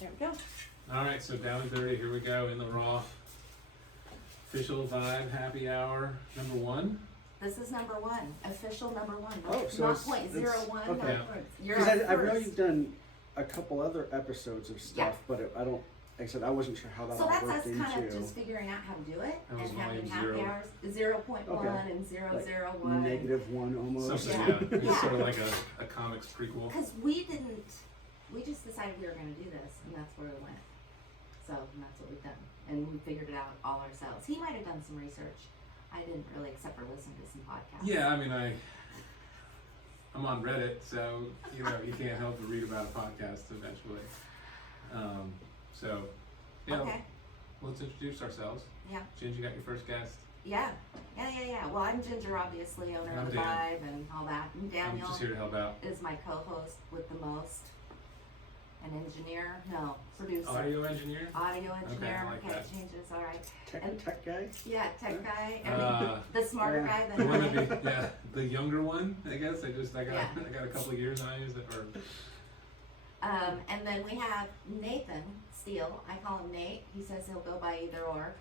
There we go. All right, so down and dirty. Here we go in the raw. Official vibe happy hour number 1. This is number 1, official number 1. Oh, so not it's- 0.01. okay. not point- You're Because our I know first. you've done a couple other episodes of stuff, but I don't. Like I said, I wasn't sure how that So all that's worked us into. kind of just figuring out how to do it That was and having volume happy 0. hours 0.1 Okay. and 0.001. Like -1 almost. Something, Yeah. yeah. It's Yeah. sort of like a comics prequel. Because we just decided we were going to do this, and that's where we went. So, and that's what we've done. And we figured it out all ourselves. He might have done some research. I didn't really, except for listen to some podcasts. Yeah, I mean, I'm on Reddit, so you know you can't help but read about a podcast eventually. So, yeah, Okay. let's introduce ourselves. Yeah. Ginge, you got your first guest. Yeah. Well, I'm Ginger, obviously, owner I'm of the Dan. Vibe and all that. And I'm Daniel just here to help out. is my co-host with the most. An engineer? No, producer. Audio engineer. Audio engineer. I like that. changes. All right. Tech guy. Yeah, tech guy. And the smarter guy The than one I. that be, yeah, the younger one, I guess. I got Yeah. I got a couple of years on you that are. And then we have Nathan Steele. I call him Nate. He says he'll go by either or.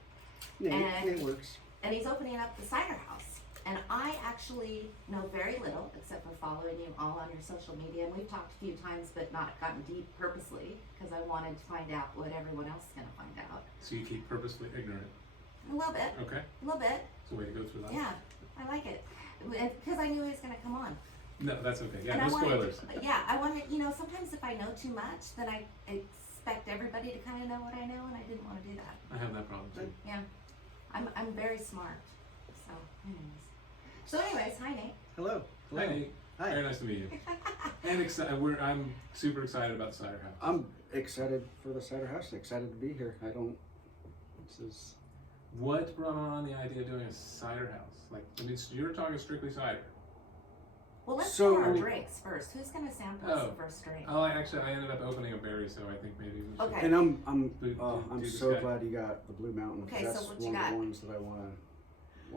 Nate works. And he's opening up the Cider House. And I actually know very little except for following you all on your social media. And we've talked a few times but not gotten deep purposely because I wanted to find out what everyone else is going to find out. So you keep purposely ignorant. A little bit. Okay. A little bit. It's a way to go through life. Yeah. I like it. Because I knew he was going to come on. No, that's okay. Yeah, And no I spoilers. I wanted, sometimes if I know too much, then I expect everybody to kind of know what I know, and I didn't want to do that. I have that problem too. Yeah. I'm very smart. So anyways, hi Nate. Hello. Hi, Nate. Hi. Very nice to meet you. And I'm super excited about the Cider House. I'm excited for the Cider House. Excited to be here. This is. What brought on the idea of doing a cider house? Like, I mean, you're talking strictly cider. Well, let's So- do our drinks first. Who's gonna sample us Oh. the first drink? Oh, I ended up opening a berry, so I think maybe we should. Okay. And I'm Do so this guy. glad you got the Blue Mountain. 'Cause Okay, so that's what one you of got? the ones that I want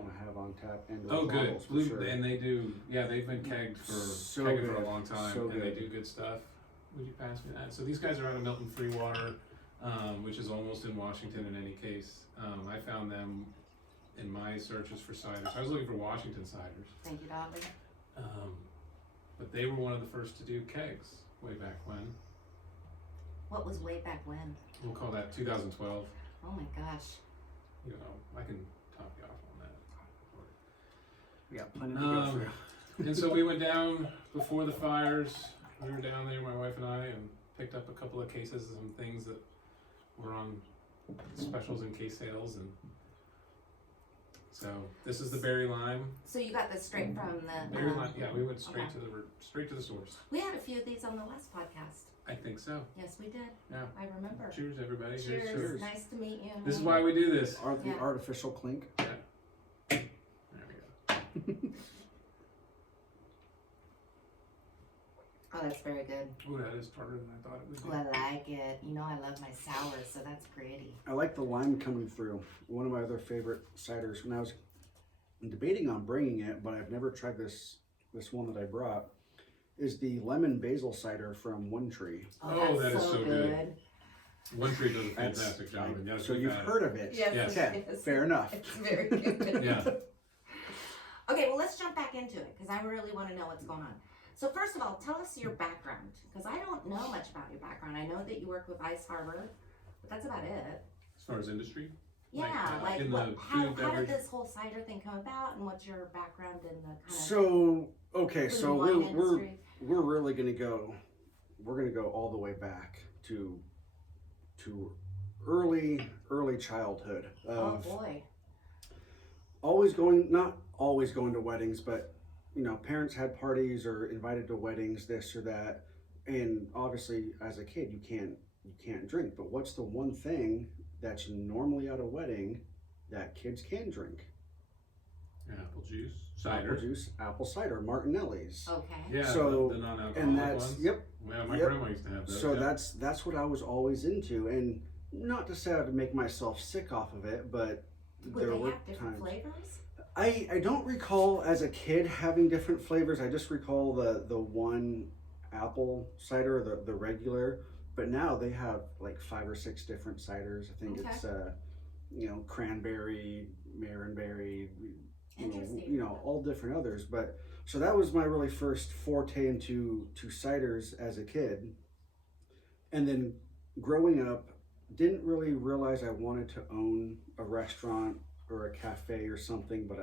to have on tap and with Oh, good. bottles for Blue, sure. and they do. Yeah, they've been kegged for So kegging for good. a long time, So and they good. do good stuff. Would you pass me that? So these guys are out of Milton Free Water, which is almost in Washington in any case. I found them in my searches for ciders. I was looking for Washington ciders. Thank you, Dolly. But they were one of the first to do kegs way back when. What was way back when? We'll call that 2012. Oh my gosh. You know, I can top you off on that. We got plenty to go through. And so we went down before the fires. We were down there, my wife and I, and picked up a couple of cases of some things that were on specials and case sales. And so this is the berry lime. So you got this straight from the. Berry lime. Yeah, we went straight okay. straight to the source. We had a few of these on the last podcast. I think so. Yes, we did. Yeah. I remember. Cheers, everybody. Cheers. Cheers. Nice to meet you. This is why we do this. The Yeah. artificial clink. Yeah. There we go. Oh, that's very good. Ooh, that is harder than I thought it would be. Oh, I like it. You know I love my sours, so that's pretty. I like the lime coming through. One of my other favorite ciders. When I was debating on bringing it, but I've never tried this one that I brought, is the lemon basil cider from One Tree. Oh, that's that is so good. One Tree does a That's- fantastic job. And yes, So we've you've had it. heard of it. Yes, Yes. Okay, yes. fair enough. It's very good. Yeah. Okay, well, let's jump back into it because I really want to know what's going on. So first of all, tell us your background because I don't know much about your background. I know that you work with Ice Harbor, but that's about it. As far as industry? Yeah, like in what, the how food, did beverage. this whole cider thing come about, and what's your background in the kind of So okay, food so and wine we're industry? really gonna go. We're gonna go all the way back to early childhood Oh of boy, not always going to weddings, but parents had parties or invited to weddings, this or that, and obviously as a kid you can't drink. But what's the one thing that's normally at a wedding that kids can drink? Apple juice, cider. Apple juice, apple cider, Martinelli's. okay. Yeah, So, the non-alcoholic And that's ones. yep. Yeah, my Yep. grandma used to have those. So yeah. that's what I was always into, and not to say I would make myself sick off of it, but Would there they were have different times. flavors? I don't recall as a kid having different flavors. I just recall the one apple cider, the regular. but now they have like 5 or 6 different ciders. I think Okay. it's cranberry, marinberry, Interesting. all different others. But so that was my really first forte into ciders as a kid. And then growing up, didn't really realize I wanted to own a restaurant or a cafe or something, but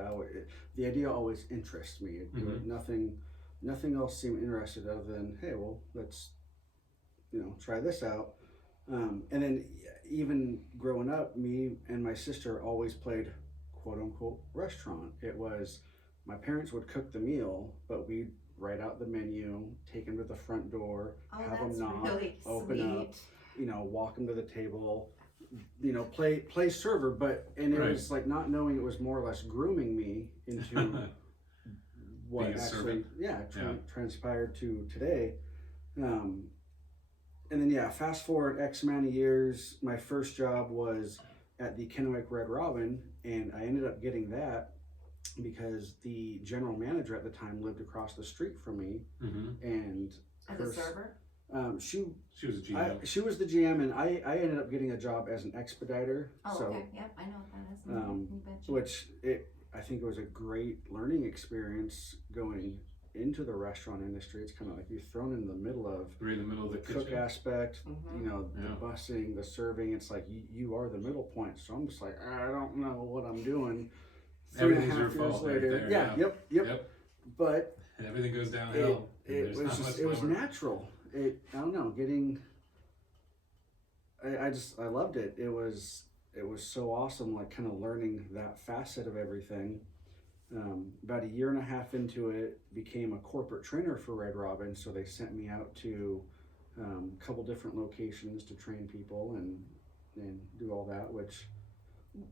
the idea always interests me. Nothing else seemed interested other than, hey, well, let's try this out. And then even growing up, me and my sister always played quote unquote restaurant. It was my parents would cook the meal, but we'd write out the menu, take them to the front door, Oh, have that's them knock, really open up, sweet. walk them to the table, play server. But it Right. was like not knowing it was more or less grooming me into what Being a actually servant. transpired to today. And then fast forward X amount of years, my first job was at the Kennewick Red Robin, and I ended up getting that because the general manager at the time lived across the street from me, and As a server? she was a GM. she was the GM, and I ended up getting a job as an expediter. Oh, so, okay. Yep, I know what that is. You betcha. which I think it was a great learning experience going into the restaurant industry. It's kind of like you're thrown in the middle of We're in the middle of the cook kitchen. aspect, Mhm. the busing, the serving. It's like you are the middle point. So I'm just like, I don't know what I'm doing. 3.5 Everything's your years fault right later, there, yeah, yeah. yep. But And everything goes downhill. and it there's was not just much it was lower. natural. I don't know, getting. I loved it. It was so awesome. Like kind of learning that facet of everything. About 1.5 years into it, became a corporate trainer for Red Robin. So they sent me out to a couple different locations to train people and do all that, which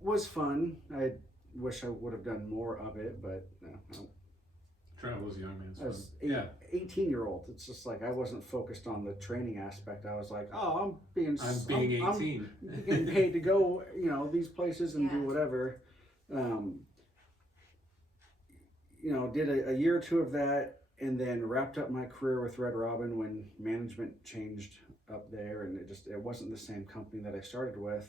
was fun. I wish I would have done more of it, but no. Travel is young man's As fun. 18-year-old, it's just like I wasn't focused on the training aspect. I was like, oh, I'm being 18. I'm getting paid to go, these places and do Yeah. whatever. Did a year or two of that, and then wrapped up my career with Red Robin when management changed up there, and it wasn't the same company that I started with.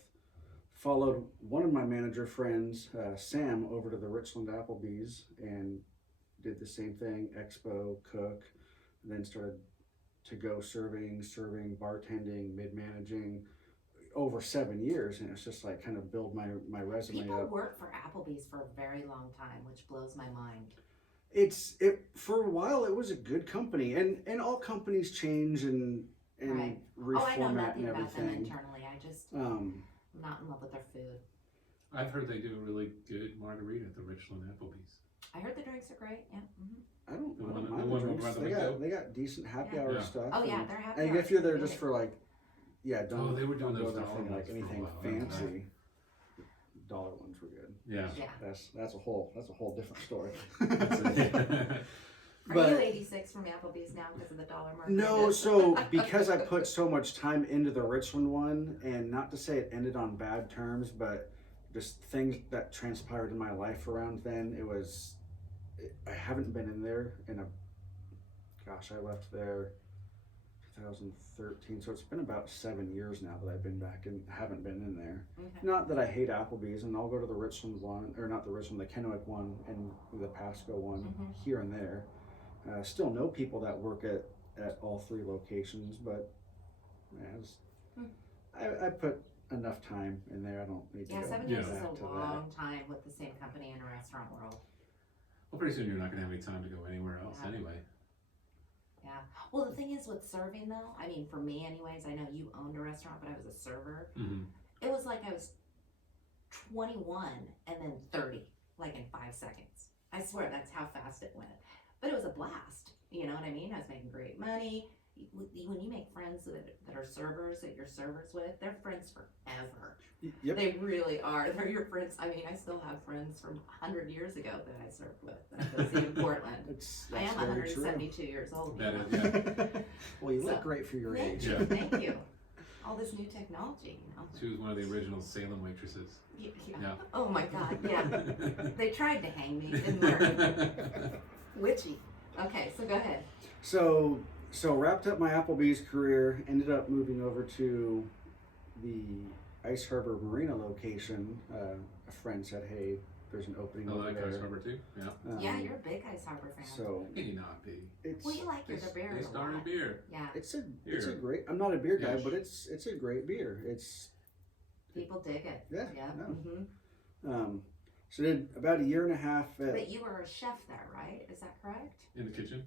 Followed one of my manager friends, Sam, over to the Richland Applebee's and did the same thing, expo, cook, and then started to go serving, bartending, mid-managing over 7 years. And it's just like kind of build my resume People up. work for Applebee's for a very long time, which blows my mind. For a while it was a good company, and all companies change and Right. reformat I know nothing and about them everything. internally. I just Um, I'm not in love with their food. I've heard they do a really good margarita at the Richland Applebee's. I heard the drinks are great. Yeah. I don't The one- mind the the one drinks. by the They window? got decent happy Yeah. hour Yeah. stuff. Oh yeah, and- they're happy. And if you're there just for like, don't, Oh, they were doing don't go those there dollar for like ones for a anything while, fancy. Dollar ones were good. Yeah. Yeah. That's a whole different story. That's it. Are But- you 86 from Applebee's now because of the dollar market? No, so because I put so much time into the Richland one, and not to say it ended on bad terms, but just things that transpired in my life around then, I haven't been in there I left there 2013, so it's been about 7 years now that I've been back and haven't been in there. Okay. Not that I hate Applebee's, and I'll go to the Richland one, or not the Richland, the Kennewick one, and the Pasco one Mhm. here and there. Still know people that work at all 3 locations, but I put enough time in there. I don't need to Yeah, go 7 years is back a to long time with the same company in a restaurant world. Well, pretty soon you're not going to have any time to go anywhere else Yeah. anyway. Yeah. Well, the thing is with serving though, I mean, for me anyways, I know you owned a restaurant, but I was a server. Mm-hmm. It was like I was 21 and then 30, like in 5 seconds. I swear that's how fast it went. But it was a blast. You know what I mean? I was making great money. When you make friends that are servers, that you're servers with, they're friends forever. that. Yep. They really are. They're your friends. I mean, I still have friends from 100 years ago that I served with that I go see in Portland. That's I am very true. 172 years old. That you is, know? yeah. Well, you look So, great for your Thank age. you. Yeah. Thank you. All this new technology, you know. She was one of the original Salem waitresses. Yeah. Yeah. Oh my God, yeah. They tried to hang me, didn't work. Witchy. Okay, so go ahead. So So wrapped up my Applebee's career, ended up moving over to the Ice Harbor Marina location. A friend said, "Hey, there's an opening I over like there." Ice Harbor too. Yeah. Yeah, you're a big Ice Harbor fan. So May not be. it's Well, you like your beer They a started lot. beer. Yeah, it's a Beer. great. I'm not a beer guy, Yes. but it's a great beer. It's people dig it. yeah. Yeah. No. hmm So did about a year and a half at, But you were a chef there, right? Is that correct? In the kitchen.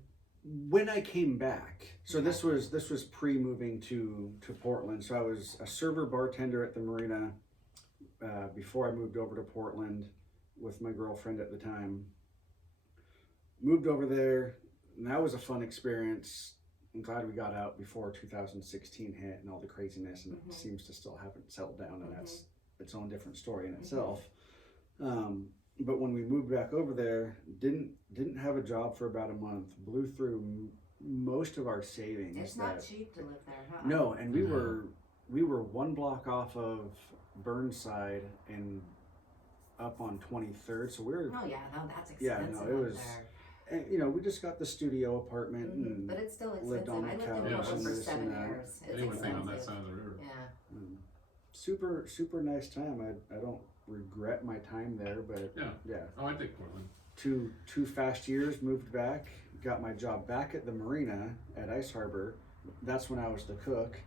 when I came back. So this was pre moving to Portland. So I was a server bartender at the marina before I moved over to Portland with my girlfriend at the time. Moved over there, and that was a fun experience. I'm glad we got out before 2016 hit and all the craziness, and it seems to still haven't settled down, and that's its own different story in itself. But when we moved back over there, didn't have a job for about a month. Blew through most of our savings. It's not cheap to live there, huh? No, and we were one block off of Burnside and up on 23rd. So we were, Oh yeah, no, that's Yeah, expensive. no, it up was there. and, we just got the studio apartment and But it's still lived expensive. on I the lived in couch Portland and for this 7 and that. years. It's Anything on that expensive. side of the river. Yeah. super nice time. I don't regret my time there, but Yeah. Oh, I dig Portland. two fast years, moved back, got my job back at the marina at Ice Harbor. That's when I was the cook,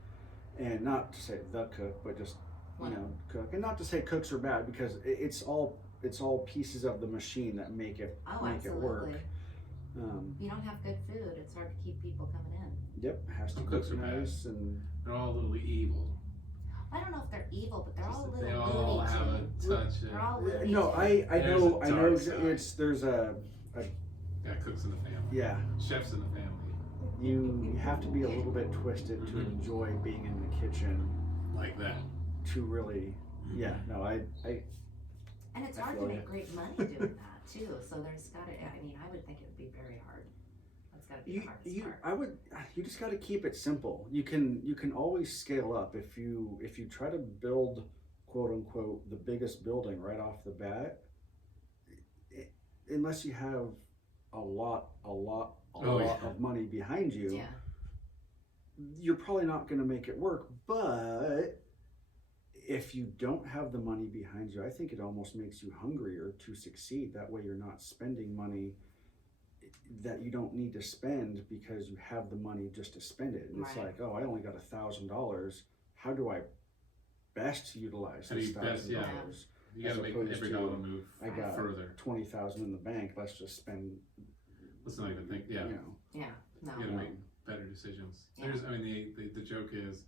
and not to say the cook, but just cook, and not to say cooks are bad, because it's all pieces of the machine that make it Oh, make it work. absolutely. You don't have good food, it's hard to keep people coming in. Yep, has to Some cook cooks are bad. nice and They're all a little evil. I don't know if they're evil, but they're Just all a that little they all loony have tune. a touch. They're all loony no, tune. I There's know a I know dark exa- side. there's a Yeah, cooks in the family. yeah. Chefs in the family. You have to be a little bit twisted to enjoy being in the kitchen Like that. to really And it's I hard to feel make you. great money doing that too. So there's gotta, I mean, I would think it would be very hard. That's gotta be the hardest part. you just got to keep it simple. You can always scale up if you try to build, quote unquote, the biggest building right off the bat, unless you have a lot of money behind you. Yeah. You're probably not going to make it work. But if you don't have the money behind you, I think it almost makes you hungrier to succeed. That way you're not spending money that you don't need to spend because you have the money just to spend it. And it's Right. like, oh, I only got $1,000. How do I best utilize How do this you best- yeah. $1,000? You gotta As make opposed every to, dollar move I got further. 20,000 in the bank. Let's just spend. Let's not even think. Yeah. You know. Yeah. No. You gotta make better decisions. Yeah. There's, I mean, the joke is,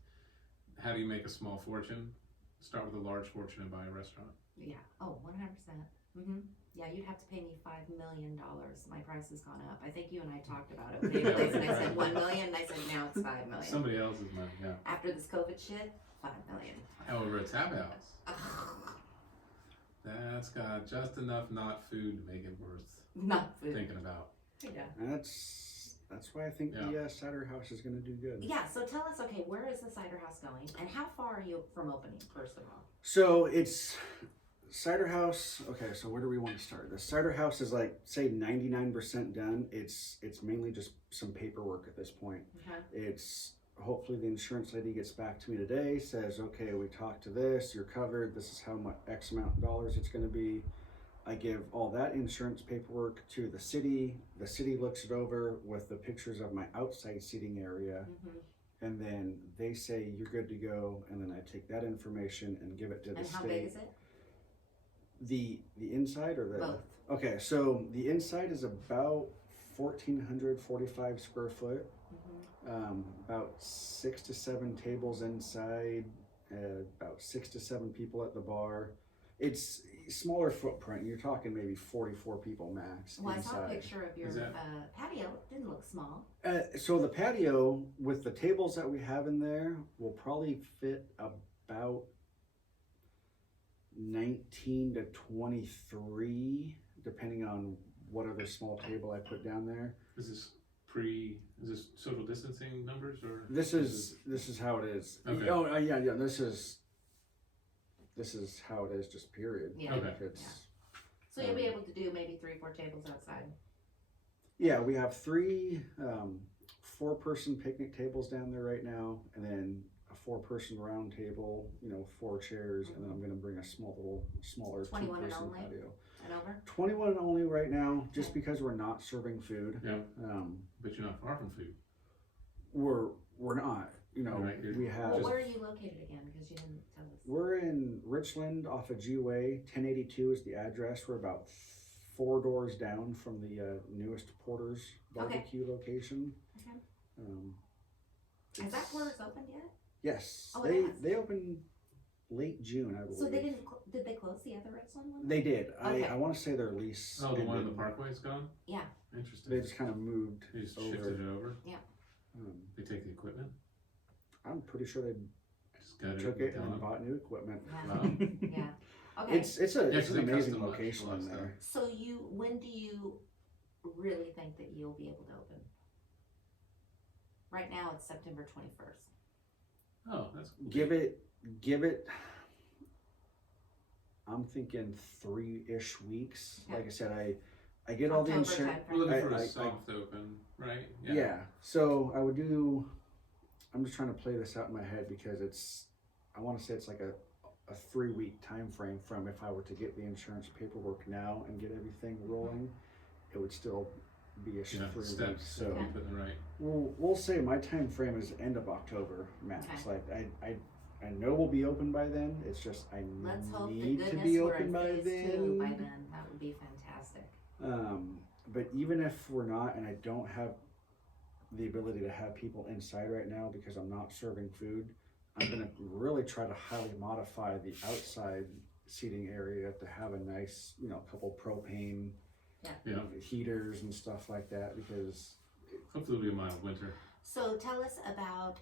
how do you make a small fortune? Start with a large fortune and buy a restaurant. Yeah. Oh, 100%. Yeah, you'd have to pay me $5 million. My price has gone up. I think you and I talked about it. When and I said 1 million, and I said now it's 5 million. Somebody else's money, yeah. After this COVID shit, 5 million. However, a tap house, that's got just enough not food to make it worth Not food. thinking about. Yeah. And that's why I think the Cider House is going to do good. Yeah. So tell us, okay, where is the cider house going, and how far are you from opening? First of all. So it's Cider House. Okay, so where do we want to start? The Cider House is like, say, 99% done. It's mainly just some paperwork at this point. Okay. It's hopefully the insurance lady gets back to me today, says, okay, we talked to this, you're covered, this is how much X amount of dollars it's going to be. I give all that insurance paperwork to the city looks it over with the pictures of my outside seating area, and then they say you're good to go, and then I take that information and give it to the state. And how big is it? The inside or the Both. Okay, so the inside is about 1,445 square foot. About 6 to 7 tables inside, about 6 to 7 people at the bar. It's smaller footprint. You're talking maybe 44 people max. Well, inside. I saw a picture of your Is that- patio. It didn't look small. So the patio with the tables that we have in there will probably fit about 19 to 23, depending on what other small table I put down there. Is this social distancing numbers or? This is how it is. Okay. Oh yeah. This is how it is. Just period. Yeah. Okay. Like it's, So you'll be able to do maybe 3-4 tables outside. yeah, we have 3 4-person picnic tables down there right now, and then a 4-person round table, 4 chairs, and then I'm gonna bring a smaller 21 and 2-person only? patio. And over? 21 and only right now, just Okay. because we're not serving food. Yeah. Um, But you're not far from food. we're not, Right, you're we have. Well, where are you located again? Because you didn't tell us. We're in Richland off of G Way. 1082 is the address. We're about 4 doors down from the newest Porter's barbecue location. Okay. Has It's- that Porter's opened yet? Yes, Oh, it has? they opened late June, I believe. So they didn't, did they close the other Richland one? They did. Okay. I want to say their lease. Oh, the one in the ended. Parkway's gone? Yeah. Interesting. They just kind of moved. They just over. shifted it over. They take the equipment. I'm pretty sure they Just got took it and done. bought new equipment. Yeah. Wow. Yeah. Okay. It's Yeah, 'cause an they amazing custom location a lot in of there. So when do you really think that you'll be able to open? Right now it's September 21st. Oh, that's cool. Give it. I'm thinking 3-ish weeks. Okay. Like I said, I get all the October insurance. timeframe. We're looking for I- a soft open, right? Yeah. So I would do. I'm just trying to play this out in my head because I want to say it's like a 3-week time frame from if I were to get the insurance paperwork now and get everything rolling, it would still be a 3 weeks. Steps. So Okay. Putting it right. we'll say my time frame is end of October max. Okay. Like I know we'll be open by then. It's just I Let's hope to need to goodness be we're open in by phase 2 then. by then. That would be fantastic. But even if we're not, and I don't have the ability to have people inside right now because I'm not serving food, I'm gonna really try to highly modify the outside seating area to have a nice, couple propane Yeah. heaters and stuff like that because Hopefully it'll be a mild winter. So tell us about,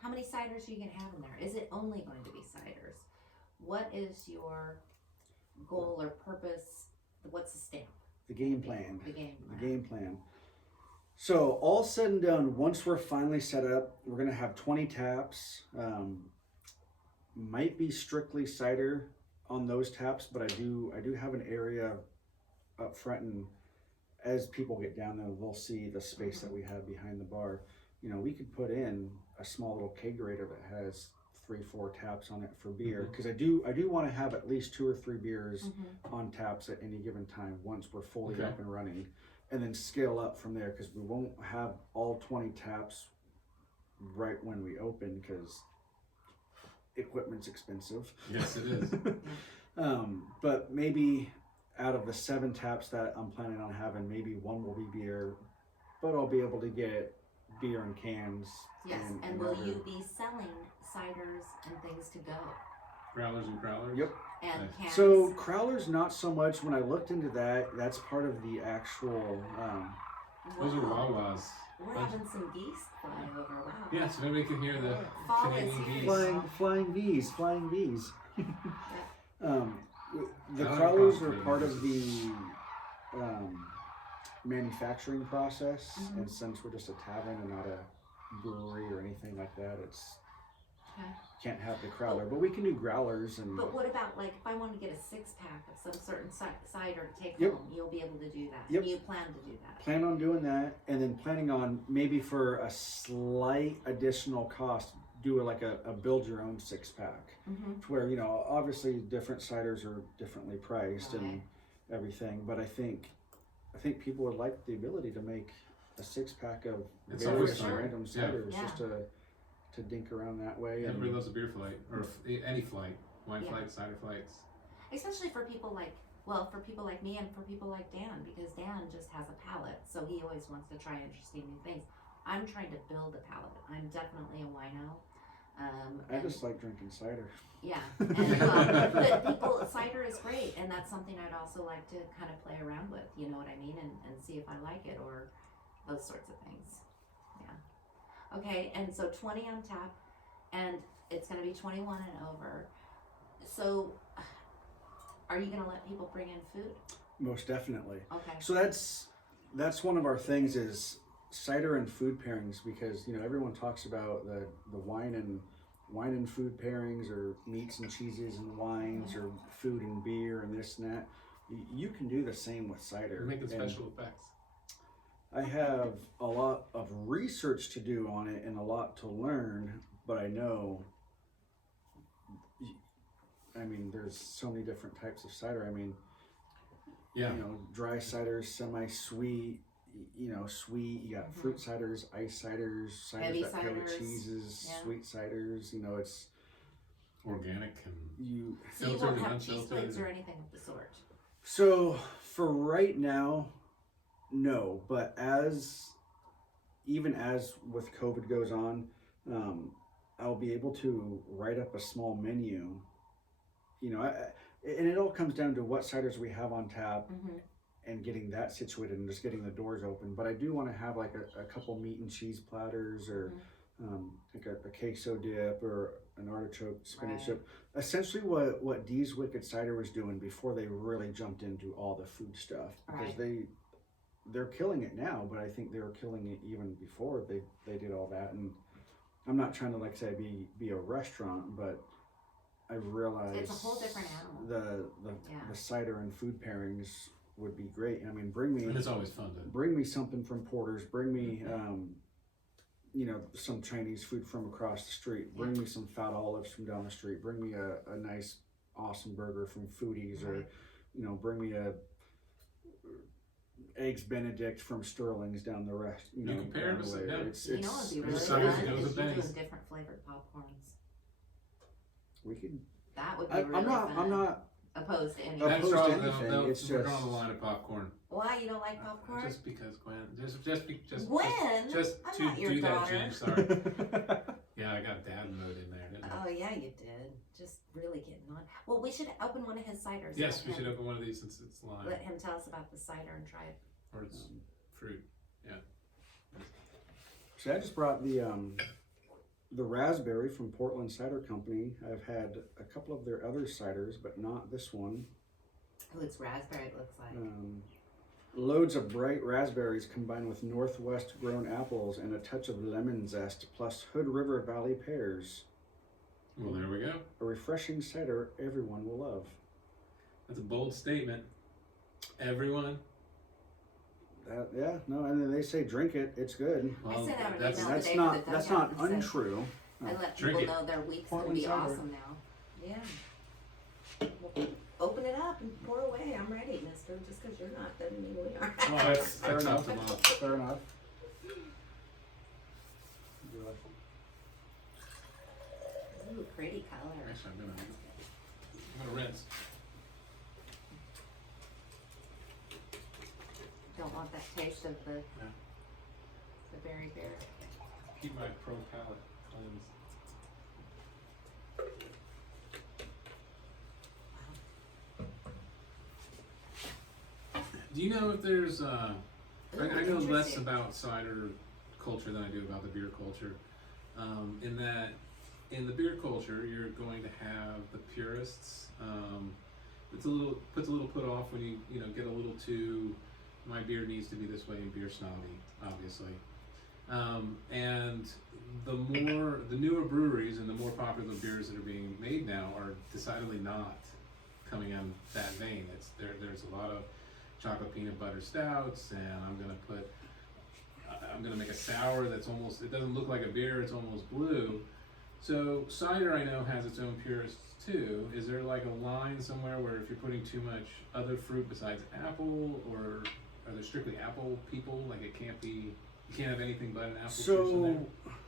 how many ciders are you gonna have in there? Is it only going to be ciders? What is your goal or purpose? What's the stamp? the game plan. The game The plan. game plan. So all said and done, once we're finally set up, we're gonna have 20 taps. Might be strictly cider on those taps, but I do have an area up front, and as people get down there, they'll see the space that we have behind the bar. We could put in a small little kegerator that has 3-4 taps on it for beer, because I do want to have at least 2 or 3 beers on taps at any given time once we're fully Okay. up and running, and then scale up from there because we won't have all 20 taps right when we open because equipment's expensive. Yes, it is. But maybe out of the 7 taps that I'm planning on having, maybe 1 will be beer, but I'll be able to get beer in cans. Yes, and will you be selling ciders and things to go? Growlers and crowlers. Yep. And Nice. cans? So crowlers, not so much. When I looked into that, that's part of the actual. Those are Wow. Wawas. We're having some geese fly over. Wow. Yeah, so maybe we can hear the Fall is Canadian here. geese. Flying V's. The I like crowlers Canadian are part of geese. the manufacturing process, Mhm. and since we're just a tavern and not a brewery or anything like that, Okay. can't have the crowler. But we can do growlers and. But what about if I want to get a 6-pack of some certain cider to take Yep. home? You'll be able to do that. Yep. And you plan to do that. Plan on doing that, and then planning on maybe for a slight additional cost, do a build your own 6-pack, Mm-hmm. to where obviously different ciders are differently priced and everything. But I think people would like the ability to make a 6-pack of It's various always fun. random Yeah. ciders Yeah. just to dink around that way. Everybody And loves a beer flight or any flight, wine Yeah. flights, cider flights. Especially for people like me and for people like Dan, because Dan just has a palate, so he always wants to try interesting new things. I'm trying to build a palate. I'm definitely a wino. I just like drinking cider. Yeah, but cider is great, and that's something I'd also like to kind of play around with, you know what I mean, and see if I like it or those sorts of things. Yeah. Okay, and so 20 on tap, and it's going to be 21 and over. So, are you going to let people bring in food? Most definitely. Okay. So that's one of our things is cider and food pairings, because everyone talks about the wine and food pairings, or meats and cheeses and wines, or food and beer and this and that. You can do the same with cider. We're making And, special effects. I have a lot of research to do on it and a lot to learn, but I know, I mean, there's so many different types of cider. I mean, Yeah. you know, dry ciders, semi-sweet, you know, sweet. You got fruit ciders, ice ciders, Heavy ciders that pair with ciders, cheeses, yeah. sweet ciders. You know, it's Organic and you. So you filtered won't and have cheese unfiltered. plates or anything of the sort. So for right now, no. But even as with COVID goes on, I'll be able to write up a small menu. You know, and it all comes down to what ciders we have on tap. Mm-hmm. And getting that situated and just getting the doors open. But I do want to have like a couple meat and cheese platters or like a queso dip or an artichoke spinach dip. Essentially what Dee's Wicked Cider was doing before they really jumped into all the food stuff. Because they're killing it now, but I think they were killing it even before they did all that. And I'm not trying to like say be a restaurant, but I realized It's a whole different animal. The cider and food pairings would be great. I mean, bring me. And it's always fun to. Bring me something from Porter's. Bring me, you know, some Chinese food from across the street. Bring me some fat olives from down the street. Bring me a nice, awesome burger from Foodies, or, you know, bring me a eggs Benedict from Sterling's down the rest. You know, compare down them, the way. yeah. It's You know what'd be really there's fun ciders that go is with you doing bangs. different flavored popcorns. we could. That would be really I'm fun. not. Opposed to any. Opposed That's to wrong. anything, it's We're just- on the line of popcorn. Why you don't like popcorn? Just because, Gwen. Just Gwen? Just I'm to not your do that, daughter. James. Sorry. Yeah, I got dad mode in there, didn't I? Oh yeah, you did. Just really getting on. Well, we should open one of his ciders. Yes, Let we him- should open one of these since it's lime Let him tell us about the cider and try it. or it's fruit. So I just brought the raspberry from Portland Cider Company. I've had a couple of their other ciders, but not this one. Oh, it's raspberry. It looks like. Loads of bright raspberries combined with Northwest grown apples and a touch of lemon zest, plus Hood River Valley pears. Well, there we go. A refreshing cider everyone will love. That's a bold statement. Everyone. Yeah, no, and then they say drink it, it's good. Well, I sent out an that's email That's today not to the that's dugout not and said- untrue. I let Drink people it. know their week's gonna Portland be cider. awesome now. Yeah. Well, open it up and pour away. I'm ready, mister. Just because you're not doesn't mean we are. Oh, that's Fair tough enough. them off. Fair enough. Ooh, pretty color. Actually, I'm gonna rinse. Don't want that taste of the berry beer. Keep my pro palate cleansed. Do you know if there's I know less Interesting. about cider culture than I do about the beer culture. In that, in the beer culture, you're going to have the purists. It's puts a little put off when you know get a little too. My beer needs to be this way, and beer snobby, obviously. And the newer breweries and the more popular beers that are being made now are decidedly not coming in that vein. There's a lot of chocolate peanut butter stouts, and I'm gonna make a sour that's almost, it doesn't look like a beer, it's almost blue. So cider, I know, has its own purists too. Is there like a line somewhere where if you're putting too much other fruit besides apple, or are there strictly apple people? Like it can't be, you can't have anything but an apple juice in there?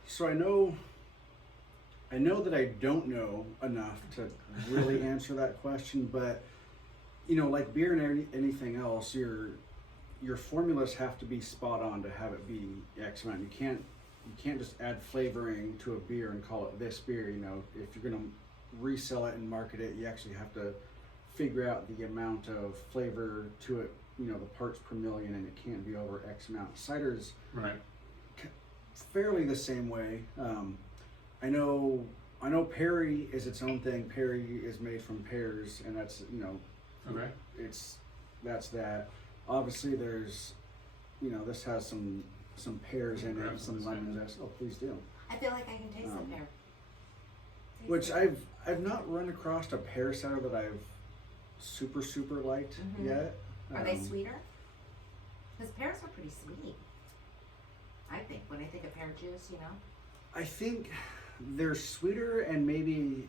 So I know that I don't know enough to really answer that question, but you know, like beer and anything else, your formulas have to be spot on to have it be X amount. You can't just add flavoring to a beer and call it this beer. You know, if you're gonna resell it and market it, you actually have to figure out the amount of flavor to it. You know, the parts per million, and it can't be over X amount. Cider's Right. fairly the same way. I know Perry is its own thing. Perry is made from pears, and that's, you know, Okay. that's that. Obviously, there's, you know, this has some pears in Grab it, some some of this, lemons. Oh, please do. I feel like I can taste the pear. Taste Which it. I've not run across a pear cider that I've super liked Mhm. yet. Are they sweeter? Because pears are pretty sweet. I think, when I think of pear juice, you know? I think they're sweeter and maybe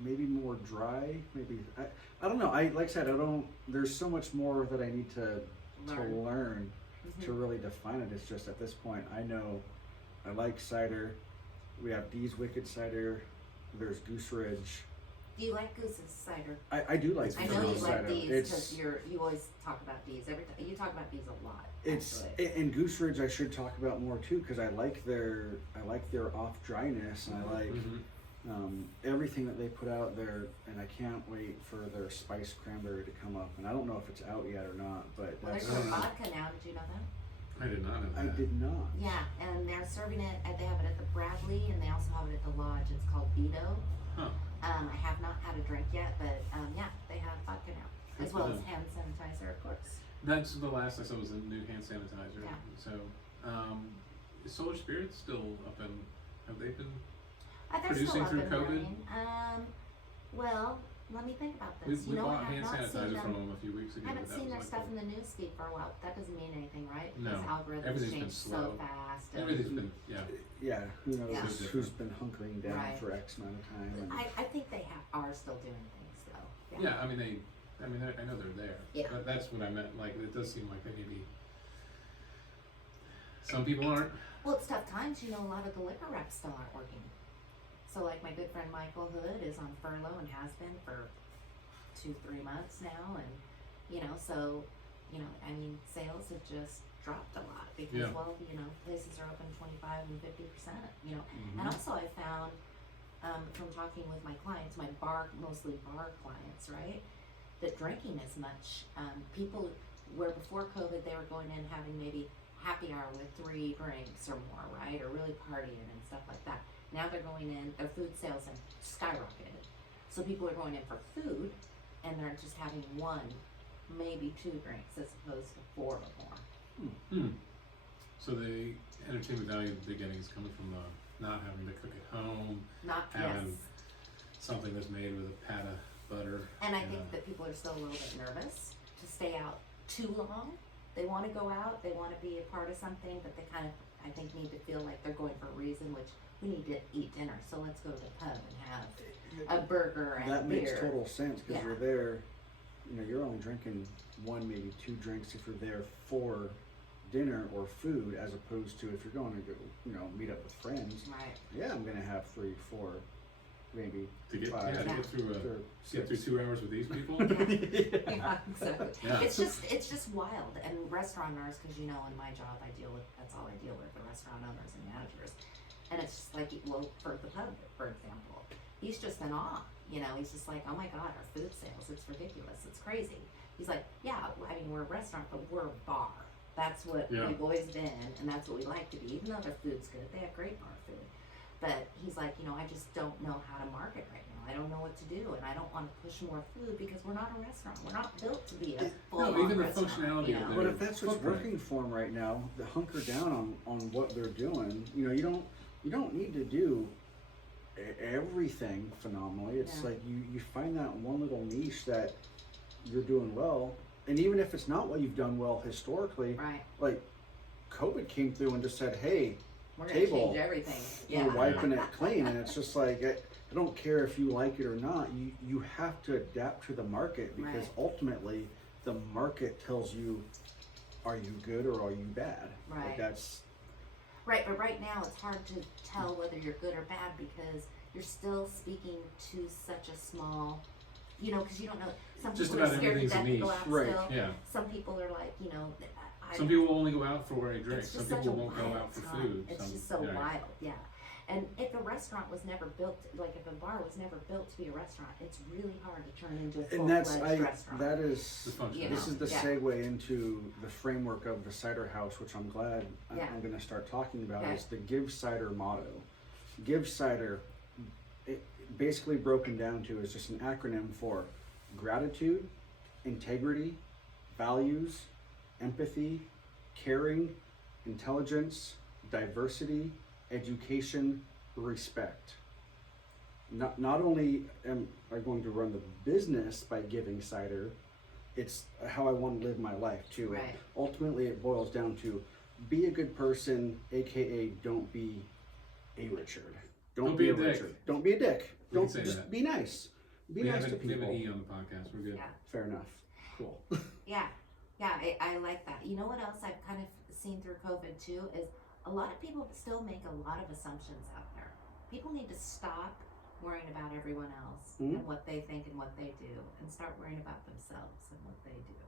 more dry. Maybe I don't know. Like I said, I don't. There's so much more that I need to learn to really define it. It's just at this point, I know I like cider. We have Dee's Wicked Cider. There's Goose Ridge. Do you like Goose's cider? I do like I know you Goose's like cider. Dee's because you always talk about Dee's every time. You talk about Dee's a lot. It's actually. and Goose Ridge I should talk about more too because I like their off dryness and I like everything that they put out there, and I can't wait for their spiced cranberry to come up. And I don't know if it's out yet or not, but Well, that's there's vodka now. Did you know that? I did not know I that. did not. Yeah, and they're serving it. They have it at the Bradley, and they also have it at the Lodge. It's called Vito. Huh. I have not had a drink yet, but yeah, they have vodka now, Good as for well them. as hand sanitizer, of course. That's the last I saw was a new hand sanitizer. Yeah. So, is Solar Spirit still up and have they been? They're Producing still up through and COVID? running. Well, let me think about We this. You know, bought I hand have not seen sanitizer from them. them a few weeks ago. I haven't but that seen was their like stuff the- in the news feed for a while. That doesn't mean anything, right? No. Because algorithms Everything's change been so slow. fast. and- Everything's been Yeah, who knows Yeah. who's been hunkering down Right. for X amount of time. And I think they are still doing things though. Yeah, I mean I know they're there. Yeah. But that's what I meant. Like it does seem like they maybe. Some people aren't. Well, it's tough times. You know, a lot of the liquor reps still aren't working. So, like my good friend Michael Hood is on furlough and has been for 2-3 months now, and so I mean, sales have just dropped a lot because Yeah. well, places are open 25 and 50%. Mhm. And also I found from talking with my clients, mostly bar clients, right, that drinking as much. People where before COVID they were going in having maybe happy hour with 3 drinks or more, right, or really partying and stuff like that. Now they're going in, their food sales have skyrocketed. So people are going in for food and they're just having 1, maybe 2 drinks as opposed to 4 or more. So the entertainment value at the beginning is coming from not having to cook at home, Not having yes. something that's made with a pat of butter. And I think that people are still a little bit nervous to stay out too long. They want to go out, they want to be a part of something, but they kind of, I think, need to feel like they're going for a reason, which we need to eat dinner, so let's go to the pub and have a burger and that beer. makes total sense because Yeah. you're there. You're only drinking 1, maybe 2 drinks if you're there for dinner or food, as opposed to if you're going to go, meet up with friends. Right. Yeah, I'm gonna have 3, 4, maybe to get 5, to get through or get through 6. 2 hours with these people. Yeah, exactly. Yeah. It's just wild. And restaurant owners, because in my job that's all I deal with, the restaurant owners and managers. And it's just like, well, for the pub, for example, he's just in awe. He's just like, oh my God, our food sales, it's ridiculous, it's crazy. He's like, yeah, I mean, we're a restaurant, but we're a bar. That's what Yeah. we've always been, and that's what we like to be, even though their food's good. They have great bar food. But he's like, I just don't know how to market right now. I don't know what to do, and I don't want to push more food because we're not a restaurant. We're not built to be a full-on even the restaurant, functionality of But if that's what's Footprint. working for them right now, the hunker down on what they're doing. You don't need to do everything phenomenally. It's Yeah. like you find that one little niche that you're doing well, and even if it's not what you've done well historically, Right. like COVID came through and just said, "Hey, We're going to Table, change everything. we're Yeah. wiping it clean," and it's just like I don't care if you like it or not. You have to adapt to the market because Right. ultimately the market tells you, are you good or are you bad? Right. Like that's Right, but right now it's hard to tell whether you're good or bad because you're still speaking to such a small, because you don't know. Some Just people are about scared to everything's a death to go niche. out Right. still. Yeah. Some people are like, Some people will only go out for a drink. It's Some just such people a won't go wild out for time. food. It's Some, just so yeah. wild, yeah. And if a restaurant was never built, like if a bar was never built to be a restaurant, it's really hard to turn into a and that's full-fledged restaurant. that is The function. this is the Yeah. segue into the framework of the Cider House, which I'm glad Yeah. I'm going to start talking about. Okay. Is the Give Cider motto. Give Cider, it basically broken down to, is just an acronym for gratitude, integrity, values, empathy, caring, intelligence, diversity, education, respect. Not only am I going to run the business by giving cider, it's how I want to live my life too. Right. Ultimately, it boils down to be a good person, aka don't be a Richard. Don't be a dick. Richard. Don't be a dick. We can Don't say just that. be nice. Be nice to We have people. an E on the podcast. We're good. Yeah. Fair enough. Cool. Yeah, I like that. You know what else I've kind of seen through COVID too is a lot of people still make a lot of assumptions out there. People need to stop worrying about everyone else and what they think and what they do, and start worrying about themselves and what they do.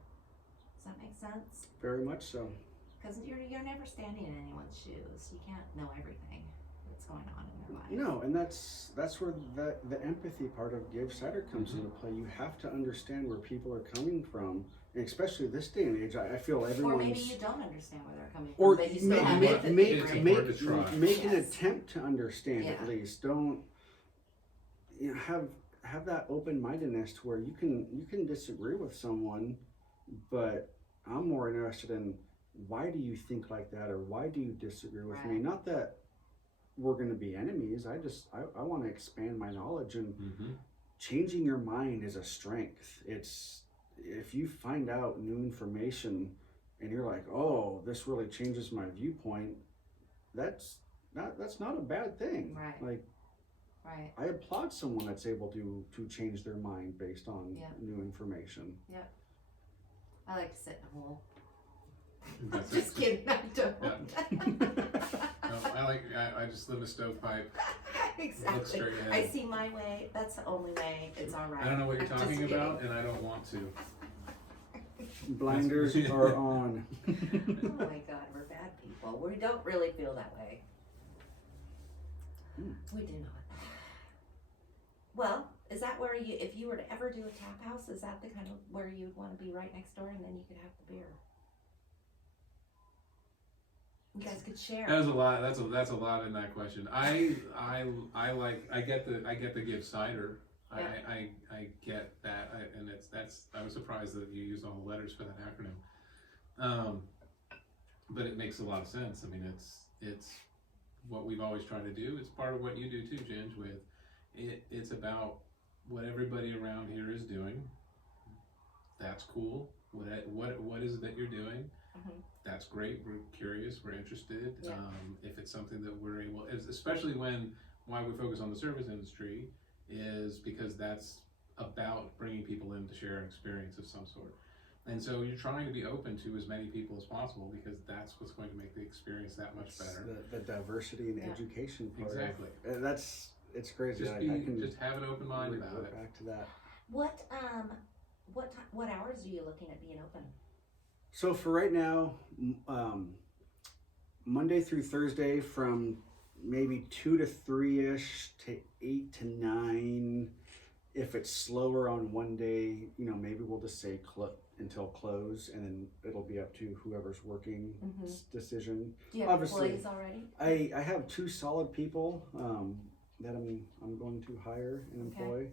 Does that make sense? Very much so. Because you're never standing in anyone's shoes. You can't know everything that's going on in their life. No, and that's where the empathy part of Give Cider comes into play. You have to understand where people are coming from, and especially this day and age. I feel everyone's. Or maybe you don't understand where they're coming Or from, but you still have make empathy. It's right? important to try. make an Yes. attempt to understand at Yeah. least. Don't have that open mindedness to where you can disagree with someone, but I'm more interested in why do you think like that, or why do you disagree with me? Right. Not that we're going to be enemies. I want to expand my knowledge, and changing your mind is a strength. It's if you find out new information and you're like, oh, this really changes my viewpoint, that's not a bad thing. Right. Like, Right. I applaud someone that's able to change their mind based on Yeah. new information. I like to sit in a hole. That's Just it. kidding, I don't. No, I just live a stovepipe. Look Exactly. straight ahead. I see my way. That's the only way. It's all right. I don't know what you're I'm just talking kidding. about, and I don't want to. Blinders are on. Oh my God, we're bad people. We don't really feel that way. We do not. Well, is that where you, if you were to ever do a tap house, is that the kind of where you'd want to be, right next door, and then you could have the beer? You guys could share. That was a lot. That's a lot in that question. I get the Give Cider. Yeah. I get that, and I was surprised that you used all the letters for that acronym. But it makes a lot of sense. I mean, it's what we've always tried to do. It's part of what you do too, Ginge. With it's about what everybody around here is doing. That's cool. What is it that you're doing? Mhm. That's great. We're curious. We're interested. Yeah. If it's something that we're able, especially why we focus on the service industry is because that's about bringing people in to share an experience of some sort. And so you're trying to be open to as many people as possible because that's what's going to make the experience that much better. The diversity and Yeah. education part. Exactly. It's crazy. Just I can just have an open mind about revert it. back to that. What hours are you looking at being open? So for right now, Monday through Thursday from maybe 2 to 3-ish to 8 to 9. If it's slower on one day, maybe we'll just say until close, and then it'll be up to whoever's working decision. Do you have Obviously, employees already? I have 2 solid people that I'm going to hire and Okay. employ.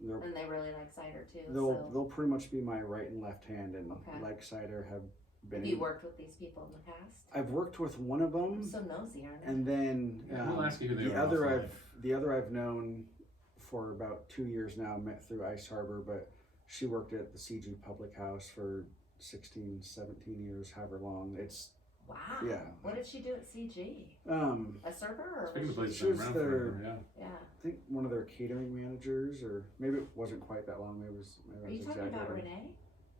And they really like cider too. They'll pretty much be my right and left hand, and Okay. like Cider have been. Have you worked with these people in the past? I've worked with one of them. I'm so nosy, aren't I? And then Yeah, we'll ask you who they the are other offline. the other I've known for about 2 years now, met through Ice Harbor, but she worked at the CG Public House for 16, 17 years, however long. It's Wow. Yeah. What did she do at CG? A server or Speaking of was places she been was around there- forever, yeah. she? Yeah. I think one of their catering managers, or maybe it wasn't quite that long. Maybe Are I you was talking about exaggerating.